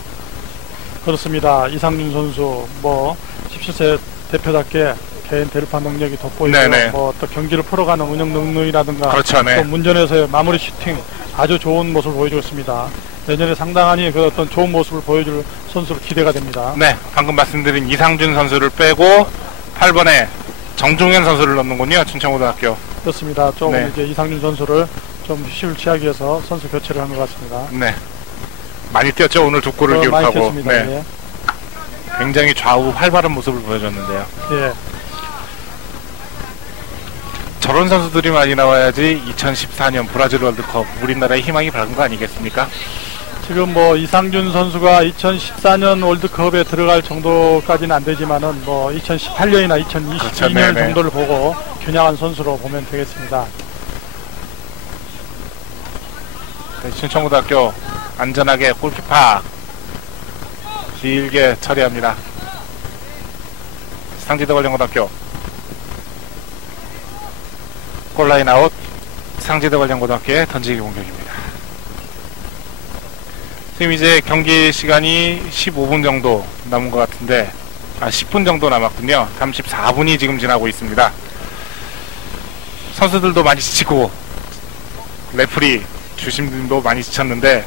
그렇습니다. 이상준 선수 뭐 17세 대표답게 개인 대립한 능력이 돋보이고 뭐 또 경기를 풀어가는 운영 능력이라든가 그렇죠, 또 문전에서의 마무리 슈팅 아주 좋은 모습을 보여주고 있습니다. 내년에 상당히 그 어떤 좋은 모습을 보여줄 선수로 기대가 됩니다. 방금 말씀드린 이상준 선수를 빼고 8번에 정종현 선수를 넣는군요. 춘천고등학교. 그렇습니다. 조금 이제 이상준 선수를 좀 휴식을 취하기 위해서 선수 교체를 한 것 같습니다. 네. 많이 뛰었죠. 오늘 두 골을 기록하고. 네. 예. 굉장히 좌우 활발한 모습을 보여줬는데요. 예. 저런 선수들이 많이 나와야지 2014년 브라질 월드컵 우리나라의 희망이 밝은 거 아니겠습니까? 지금 뭐 이상준 선수가 2014년 월드컵에 들어갈 정도까지는 안 되지만은 뭐 2018년이나 2022년 그렇죠, 정도를 보고 겨냥한 선수로 보면 되겠습니다. 네, 춘천고등학교 안전하게 골키파 길게 처리합니다. 상지대 관련고등학교 골라인 아웃. 상지대 관련고등학교의 던지기 공격입니다. 지금 이제 경기 시간이 15분 정도 남은 것 같은데 10분 정도 남았군요. 34분이 지금 지나고 있습니다. 선수들도 많이 지치고 레프리 주심들도 많이 지쳤는데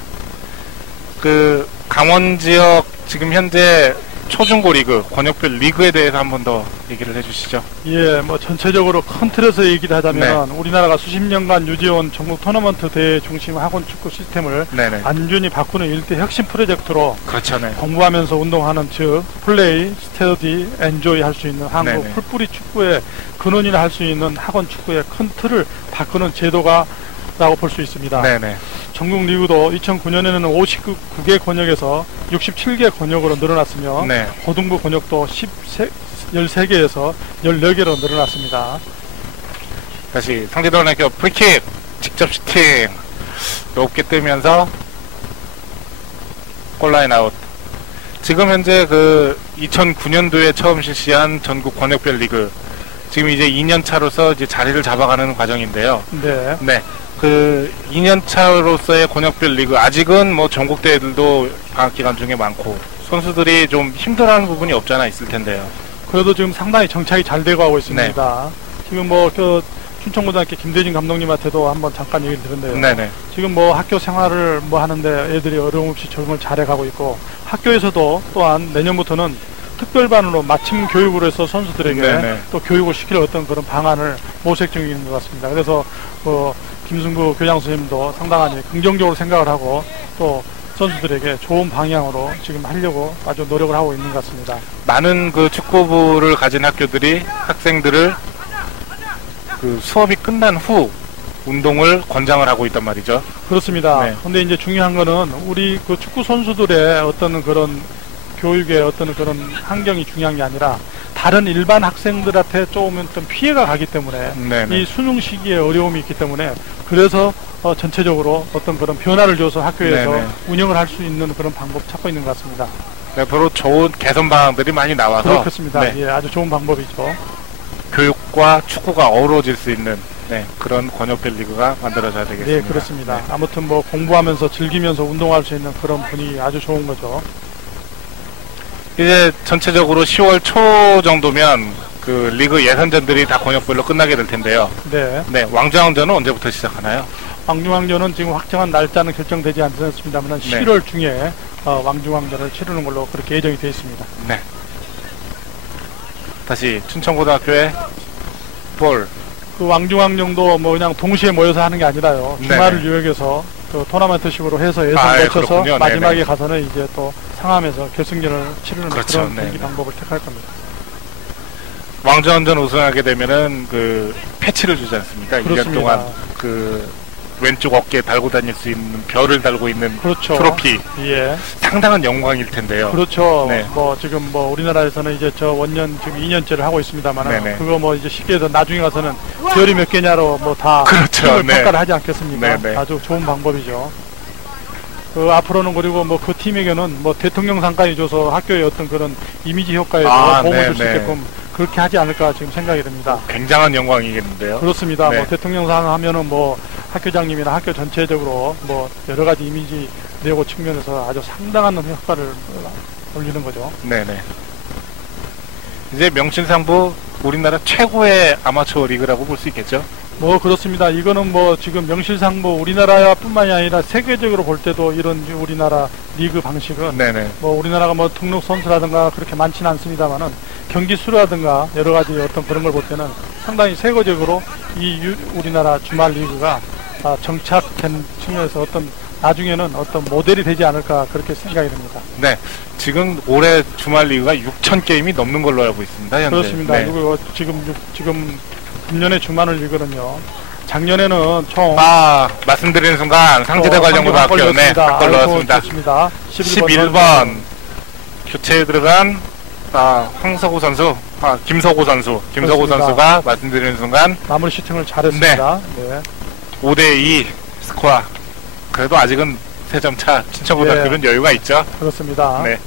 그 강원 지역 지금 현재 초중고 리그, 권역별 리그에 대해서 한 번 더 얘기를 해주시죠. 예, 뭐 전체적으로 큰 틀에서 얘기를 하자면 우리나라가 수십 년간 유지해온 전국 토너먼트 대회 중심 학원 축구 시스템을 완전히 바꾸는 일대 혁신 프로젝트로 그렇죠, 네. 공부하면서 운동하는 즉 플레이, 스터디, 엔조이 할 수 있는 한국 풀뿌리 축구의 근원이라 할 수 있는 학원 축구의 큰 틀을 바꾸는 제도가 라고 볼 수 있습니다. 네네. 전국 리그도 2009년에는 59개 권역에서 67개 권역으로 늘어났으며 고등부 권역도 13개에서 14개로 늘어났습니다. 다시 상지대관학교 프리킥 직접 슈팅 높게 뜨면서 골라인 아웃. 지금 현재 그 2009년도에 처음 실시한 전국 권역별 리그 지금 이제 2년 차로서 이제 자리를 잡아가는 과정인데요. 네. 그 2년 차로서의 권역별 리그 아직은 뭐 전국 대회들도 방학 기간 중에 많고 선수들이 좀 힘들어하는 부분이 없잖아 있을 텐데요. 그래도 지금 상당히 정착이 잘 되고 하고 있습니다. 지금 뭐 그 춘천고등학교 김대진 감독님한테도 한번 잠깐 얘기를 들었는데요. 지금 뭐 학교 생활을 뭐 하는데 애들이 어려움 없이 적응을 잘해가고 있고 학교에서도 또한 내년부터는 특별반으로 맞춤 교육으로 해서 선수들에게 또 교육을 시킬 어떤 그런 방안을 모색 중인 것 같습니다. 그래서 김승부 교장 선생님도 상당히 긍정적으로 생각을 하고 또 선수들에게 좋은 방향으로 지금 하려고 아주 노력을 하고 있는 것 같습니다. 많은 그 축구부를 가진 학교들이 학생들을 그 수업이 끝난 후 운동을 권장을 하고 있단 말이죠. 그렇습니다. 근데 이제 중요한 거는 우리 그 축구 선수들의 어떤 그런 교육의 어떤 그런 환경이 중요한 게 아니라 다른 일반 학생들한테 조금 피해가 가기 때문에 이 수능 시기에 어려움이 있기 때문에 그래서 전체적으로 어떤 그런 변화를 줘서 학교에서 운영을 할 수 있는 그런 방법 찾고 있는 것 같습니다. 앞으로 좋은 개선 방안들이 많이 나와서 그렇습니다. 예, 아주 좋은 방법이죠. 교육과 축구가 어우러질 수 있는 그런 권역별 리그가 만들어져야 되겠습니다. 네, 그렇습니다. 아무튼 뭐 공부하면서 즐기면서 운동할 수 있는 그런 분위기 아주 좋은 거죠. 이제 전체적으로 10월 초 정도면 그 리그 예선전들이 다 권역별로 끝나게 될 텐데요. 왕중왕전은 언제부터 시작하나요? 왕중왕전은 지금 확정한 날짜는 결정되지 않았습니다만 11월 중에 왕중왕전을 치르는 걸로 그렇게 예정이 되어 있습니다. 다시 춘천고등학교의 볼. 그 왕중왕전도 뭐 그냥 동시에 모여서 하는 게 아니라요. 주말을 유역해서 그 토너먼트식으로 해서 예선 거쳐서 마지막에 가서는 이제 또 상암에서 결승전을 치르는 그런 경기 방법을 택할 겁니다. 왕중왕전 우승하게 되면은 그 패치를 주지 않습니까? 1년 동안 그 왼쪽 어깨에 달고 다닐 수 있는 별을 달고 있는 트로피. 상당한 영광일 텐데요. 뭐 지금 뭐 우리나라에서는 이제 저 원년 지금 2년째를 하고 있습니다만 그거 뭐 이제 쉽게 해서 나중에 가서는 별이 몇 개냐로 뭐 다 평가를 하지 않겠습니까? 아주 좋은 방법이죠. 그 앞으로는 그리고 뭐 그 팀에게는 뭐 대통령 상까지 줘서 학교의 어떤 그런 이미지 효과에도 도움을 줄 수 있게끔 그렇게 하지 않을까 지금 생각이 듭니다. 굉장한 영광이겠는데요. 그렇습니다. 뭐 대통령상 하면은 뭐 학교장님이나 학교 전체적으로 뭐 여러 가지 이미지 내고 측면에서 아주 상당한 효과를 올리는 거죠. 이제 명실상부 우리나라 최고의 아마추어 리그라고 볼 수 있겠죠? 뭐 그렇습니다. 이거는 뭐 지금 명실상부 우리나라뿐만이 아니라 세계적으로 볼 때도 이런 우리나라 리그 방식은 뭐 우리나라가 뭐 등록 선수라든가 그렇게 많지는 않습니다만은 경기 수라든가 여러 가지 어떤 그런 걸 볼 때는 상당히 세계적으로 이 우리나라 주말 리그가 정착된 측면에서 어떤 나중에는 어떤 모델이 되지 않을까 그렇게 생각이 됩니다. 네, 지금 올해 주말 리그가 6천 게임이 넘는 걸로 알고 있습니다. 현재. 그렇습니다. 네. 그리고 지금 금년의 주말 리그는요. 작년에는 총 말씀드리는 순간 상지대 관련고등학교 네, 한골 넣었습니다. 11번 교체에 들어간 황서구 선수, 김서구 선수, 선수가 말씀드리는 순간 마무리 슈팅을 잘했습니다. 네. 5대2 스코어. 그래도 아직은 3점 차. 춘천고등학교는 여유가 있죠. 그렇습니다. 네.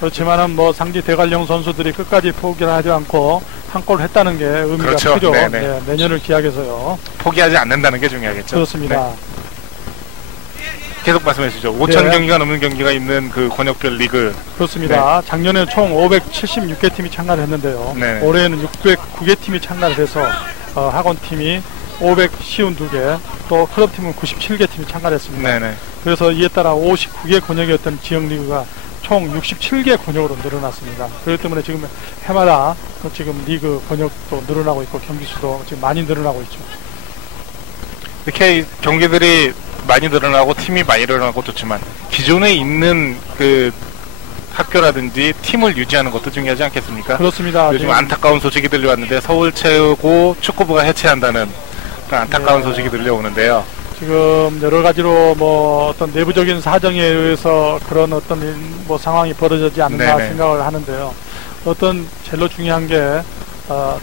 그렇지만은 뭐 상지 대관령 선수들이 끝까지 포기를 하지 않고 한 골 했다는 게 의미가 그렇죠. 크죠. 네, 내년을 기약해서요. 포기하지 않는다는 게 중요하겠죠. 그렇습니다. 네. 계속 말씀해 주시죠. 5천 경기가 넘는 경기가 있는 그 권역별 리그. 그렇습니다. 작년에 총 576개 팀이 참가를 했는데요. 올해에는 609개 팀이 참가를 해서 학원팀이 552개, 또 클럽팀은 97개 팀이 참가를 했습니다. 그래서 이에 따라 59개 권역이었던 지역 리그가 총 67개 권역으로 늘어났습니다. 그렇기 때문에 지금 해마다 지금 리그 권역도 늘어나고 있고 경기 수도 지금 많이 늘어나고 있죠. 이렇게 경기들이 많이 늘어나고 팀이 많이 늘어나고 좋지만 기존에 있는 그 학교라든지 팀을 유지하는 것도 중요하지 않겠습니까? 그렇습니다. 요즘 안타까운 소식이 들려왔는데 서울체육고 축구부가 해체한다는 그런 안타까운 소식이 들려오는데요. 지금 여러 가지로 뭐 어떤 내부적인 사정에 의해서 그런 어떤 뭐 상황이 벌어지지 않나 생각을 하는데요. 어떤 제일 중요한 게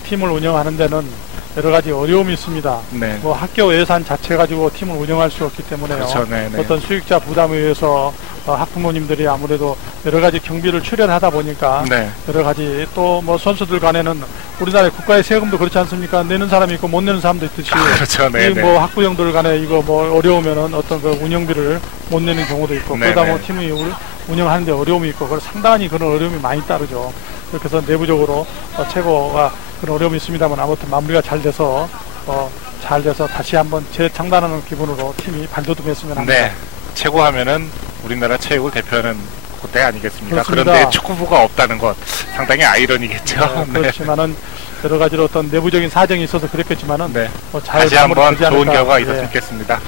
팀을 운영하는 데는 여러 가지 어려움이 있습니다. 뭐 학교 예산 자체 가지고 팀을 운영할 수 없기 때문에요. 그렇죠. 어떤 수익자 부담에 의해서 학부모님들이 아무래도 여러 가지 경비를 출연하다 보니까 여러 가지 또 뭐 선수들 간에는 우리나라의 국가의 세금도 그렇지 않습니까? 내는 사람이 있고 못 내는 사람도 있듯이 그렇죠. 뭐 학부형들 간에 이거 뭐 어려우면은 어떤 그 운영비를 못 내는 경우도 있고 그러다 보면 팀이 운영하는데 어려움이 있고 그래서 상당히 그런 어려움이 많이 따르죠. 그렇게 해서 내부적으로 최고가 그런 어려움이 있습니다만 아무튼 마무리가 잘 돼서 다시 한번 재창단하는 기분으로 팀이 발돋움했으면 합니다. 네, 최고 하면은 우리나라 체육을 대표하는 그때 아니겠습니까? 그렇습니다. 그런데 축구부가 없다는 것 상당히 아이러니겠죠. 그렇지만은 여러 가지로 어떤 내부적인 사정이 있어서 그랬겠지만은 잘 다시 한번 좋은 결과가 있었으면 좋겠습니다.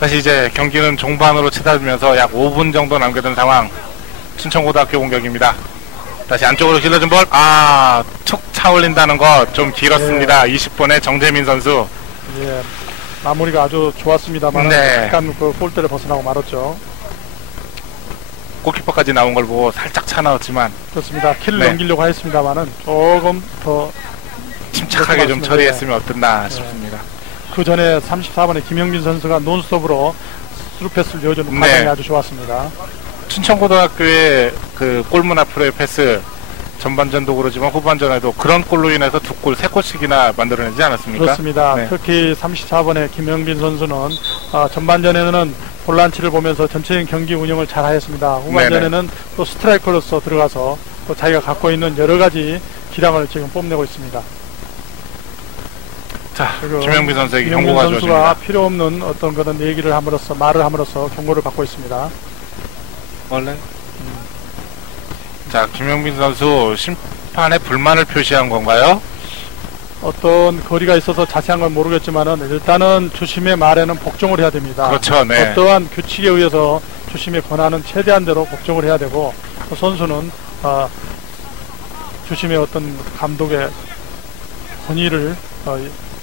다시 이제 경기는 종반으로 치닫으면서 약 5분 정도 남겨둔 상황. 춘천고등학교 공격입니다. 다시 안쪽으로 길러준 볼. 툭 차올린다는 거 좀 길었습니다. 20번의 정재민 선수. 마무리가 아주 좋았습니다만 약간 그 골대를 벗어나고 말았죠. 골키퍼까지 나온 걸 보고 살짝 차 나왔지만 그렇습니다. 키를 넘기려고 했습니다만은 조금 더 침착하게 좀 처리했으면 어땠나 싶습니다. 그 전에 34번의 김영민 선수가 논스톱으로 스루패스를 이어주는 과정이 아주 좋았습니다. 춘천고등학교의 그 골문 앞으로의 패스 전반전도 그러지만 후반전에도 그런 골로 인해서 2골, 3골씩이나 만들어내지 않았습니까? 그렇습니다. 특히 34번의 김영빈 선수는 전반전에는 볼란치를 보면서 전체적인 경기 운영을 잘 하였습니다. 후반전에는 또 스트라이커로서 들어가서 또 자기가 갖고 있는 여러 가지 기량을 지금 뽐내고 있습니다. 자, 김영빈 선수에게 김영빈 경고가 선수가 주어집니다. 필요 없는 어떤 그런 얘기를 함으로써 말을 함으로써 경고를 받고 있습니다. 원래 자, 김영빈 선수 심판에 불만을 표시한 건가요? 어떤 거리가 있어서 자세한 건 모르겠지만은 일단은 주심의 말에는 복종을 해야 됩니다. 그렇죠. 어떠한 규칙에 의해서 주심의 권한은 최대한대로 복종을 해야 되고 선수는 주심의 어떤 감독의 권위를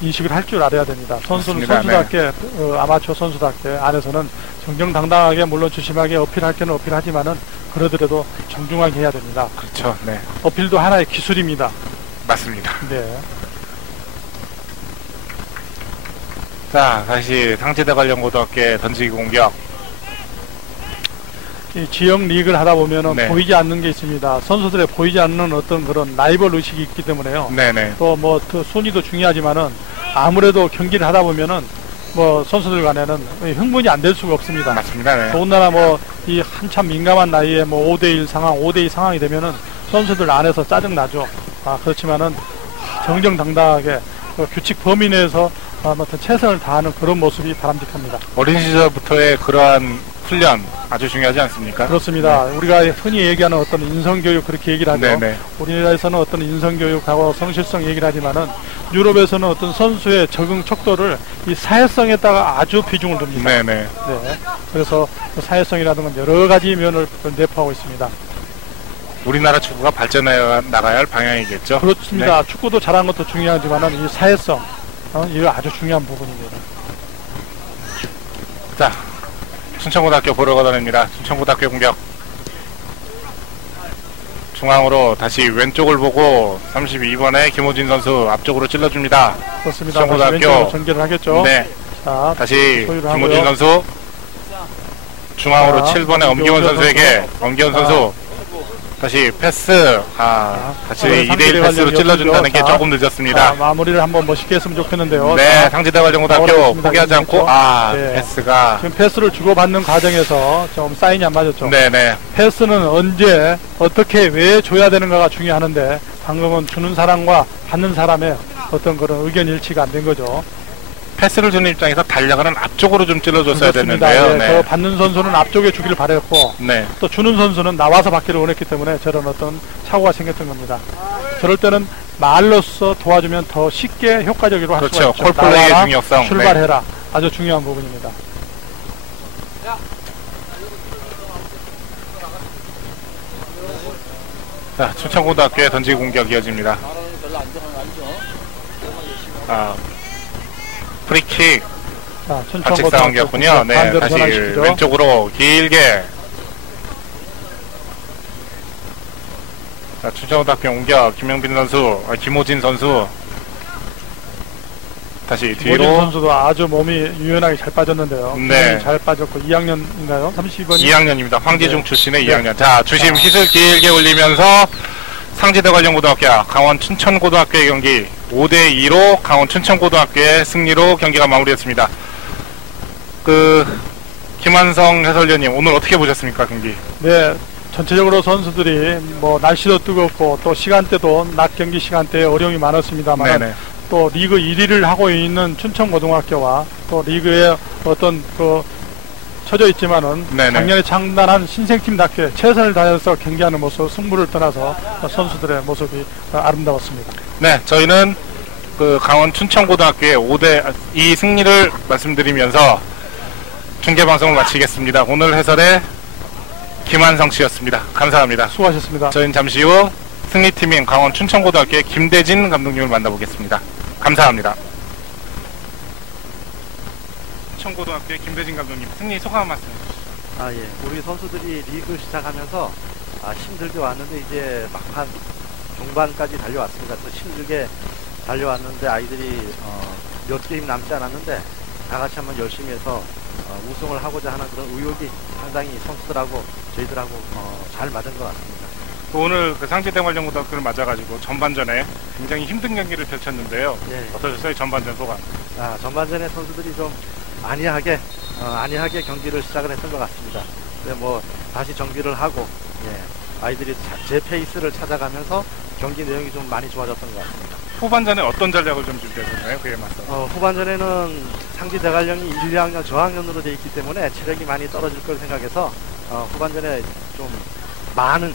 인식을 할 줄 알아야 됩니다. 선수는 선수답게 아마추어 선수답게 안에서는 정정당당하게 물론 주심하게 어필할 게는 어필하지만은 그러더라도 정중하게 해야 됩니다. 그렇죠. 어필도 하나의 기술입니다. 맞습니다. 자, 다시 상지대 관련 고등학교의 던지기 공격. 이 지역 리그를 하다 보면은 보이지 않는 게 있습니다. 선수들의 보이지 않는 어떤 그런 라이벌 의식이 있기 때문에요. 또 뭐 순위도 중요하지만은 아무래도 경기를 하다 보면은 뭐 선수들 간에는 흥분이 안 될 수가 없습니다. 맞습니다. 더군다나 뭐 이 한참 민감한 나이에 뭐 5대1 상황, 5대2 상황이 되면은 선수들 안에서 짜증 나죠. 그렇지만은 정정당당하게 규칙 범위 내에서 아무튼 최선을 다하는 그런 모습이 바람직합니다. 어린 시절부터의 그러한 훈련 아주 중요하지 않습니까? 그렇습니다. 네. 우리가 흔히 얘기하는 어떤 인성교육 그렇게 얘기를 하죠. 네네. 우리나라에서는 어떤 인성교육하고 성실성 얘기를 하지만은 유럽에서는 어떤 선수의 적응 촉도를 이 사회성에다가 아주 비중을 둡니다. 네네. 네. 그래서 그 사회성이라는 건 여러 가지 면을 내포하고 있습니다. 우리나라 축구가 발전해 나가야 할 방향이겠죠? 그렇습니다. 네. 축구도 잘하는 것도 중요하지만은 이 사회성, 이거 아주 중요한 부분입니다. 자, 춘천고등학교 보러 가다닙니다. 춘천고등학교 공격. 중앙으로 다시 왼쪽을 보고 32번에 김호진 선수 앞쪽으로 찔러줍니다. 그렇습니다. 춘천고등학교 전개를 하겠죠. 네. 자, 다시 김호진 하고요. 선수 중앙으로 7번에 엄기원 선수에게 엄기원 선수 다시 패스. 다시 2대1 패스로 찔러준다는 게 조금 늦었습니다. 마무리를 한번 멋있게 했으면 좋겠는데요. 네, 상지대관중고등학교 포기하지 않고 네. 패스가 지금 패스를 주고받는 과정에서 좀 사인이 안 맞았죠. 네네. 패스는 언제 어떻게 왜 줘야 되는가가 중요하는데 방금은 주는 사람과 받는 사람의 어떤 그런 의견 일치가 안 된 거죠. 패스를 주는 입장에서 달려가는 앞쪽으로 좀 찔러줬어야 그렇습니다. 됐는데요. 네. 그 받는 선수는 앞쪽에 주기를 바랬고 네. 또 주는 선수는 나와서 받기를 원했기 때문에 저런 어떤 사고가 생겼던 겁니다. 저럴 때는 말로써 도와주면 더 쉽게 효과적으로 할 수가 있죠. 콜플레이의 중요성. 출발해라. 네. 아주 중요한 부분입니다. 자, 춘천고등학교의 던지기 공격 이어집니다. 프리킥. 반칙 상황이었군요. 네, 다시 왼쪽으로 길게. 자, 춘천고등학교 공격. 김영빈 선수, 김호진 선수. 다시 뒤로. 김호진 선수도 아주 몸이 유연하게 잘 빠졌는데요. 네. 잘 빠졌고 2학년인가요? 32번. 2학년입니다. 황지중 출신의 2학년. 자, 주심 휘슬 길게 올리면서 상지대관령고등학교 강원 춘천고등학교의 경기 5대2로 강원 춘천고등학교의 승리로 경기가 마무리했습니다. 김한성 해설위원님 오늘 어떻게 보셨습니까, 경기? 네, 전체적으로 선수들이 뭐 날씨도 뜨겁고 또 시간대도 낮 경기 시간대에 어려움이 많았습니다만 또 리그 1위를 하고 있는 춘천고등학교와 또 리그의 어떤 쳐져 있지만은 작년에 창단한 신생팀답게 최선을 다해서 경기하는 모습, 승부를 떠나서 선수들의 모습이 아름다웠습니다. 네, 저희는 강원 춘천고등학교의 5대2 승리를 말씀드리면서 중계방송을 마치겠습니다. 오늘 해설의 김한성 씨였습니다. 감사합니다. 수고하셨습니다. 저희는 잠시 후 승리팀인 강원 춘천고등학교의 김대진 감독님을 만나보겠습니다. 감사합니다. 춘천고등학교의 김대진 감독님, 승리 소감 말씀 해주시죠. 예. 우리 선수들이 리그 시작하면서 힘들게 왔는데 이제 막판 중반까지 달려왔습니다. 또 힘들게 달려왔는데 아이들이 몇 게임 남지 않았는데 다 같이 한번 열심히 해서 우승을 하고자 하는 그런 의욕이 상당히 선수들하고 저희들하고 잘 맞은 것 같습니다. 오늘 상지대관령고등학교를 맞아가지고 전반전에 굉장히 힘든 경기를 펼쳤는데요. 네. 어떠셨어요? 전반전 소감? 전반전에 선수들이 좀 안이하게 경기를 시작을 했던 것 같습니다. 근데 뭐 다시 정비를 하고 아이들이 제 페이스를 찾아가면서 경기 내용이 좀 많이 좋아졌던 것 같습니다. 후반전에 어떤 전략을 좀 준비하셨나요? 그에 맞서? 후반전에는 상지대관령이 1, 2학년 저학년으로 되어 있기 때문에 체력이 많이 떨어질 걸 생각해서 후반전에 좀 많은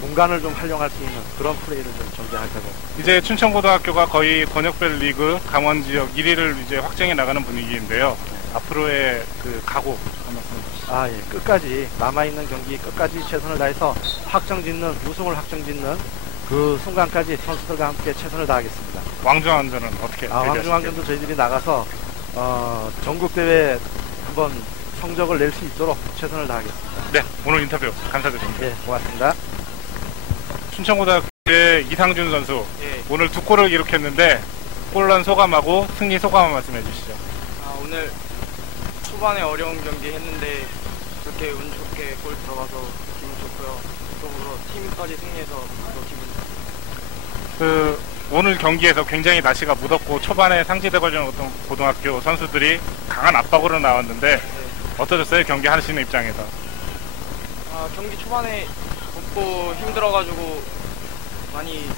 공간을 좀 활용할 수 있는 그런 플레이를 좀 전개하려고. 이제 춘천고등학교가 거의 권역별 리그 강원 지역 1위를 이제 확정해 나가는 분위기인데요. 앞으로의 각오 한 말씀 해주시죠. 예. 끝까지 남아있는 경기 끝까지 최선을 다해서 우승을 확정짓는 그 순간까지 선수들과 함께 최선을 다하겠습니다. 왕중왕전은 어떻게? 왕중왕전도 저희들이 나가서 전국대회 한번 성적을 낼 수 있도록 최선을 다하겠습니다. 네, 오늘 인터뷰 감사드립니다. 네, 고맙습니다. 춘천고등학교의 이상준 선수, 오늘 2골을 기록했는데 골란 소감하고 승리 소감 한 말씀 해주시죠. 오늘 초반에 어려운 경기 했는데 그렇게 운 좋게 골 들어가서 기분 좋고요. 또 팀까지 승리해서 더 기분 좋습니다. 오늘 경기에서 굉장히 날씨가 무덥고 초반에 상지대관령 고등학교 선수들이 강한 압박으로 나왔는데 어떠셨어요? 경기 하시는 입장에서? 경기 초반에 덥고 힘들어가지고 많이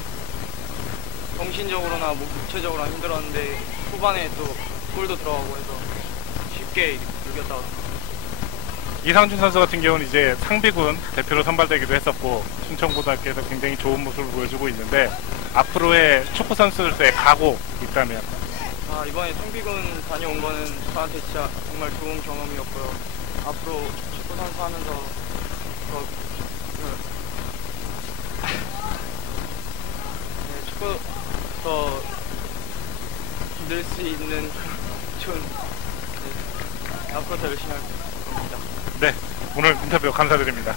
정신적으로나 육체적으로 힘들었는데 후반에 또 골도 들어가고 해서 쉽게 이겼다고. 이상준 선수 같은 경우는 이제 상비군 대표로 선발되기도 했었고 춘천고등학교에서 굉장히 좋은 모습을 보여주고 있는데 앞으로의 축구 선수들의 각오 있다면? 이번에 상비군 다녀온 거는 저한테 진짜 정말 좋은 경험이었고요. 앞으로 축구 선수 하면서 축구 더 늘 수 있는 좋은 앞으로 더 열심히 할 겁니다. 네, 오늘 인터뷰 감사드립니다.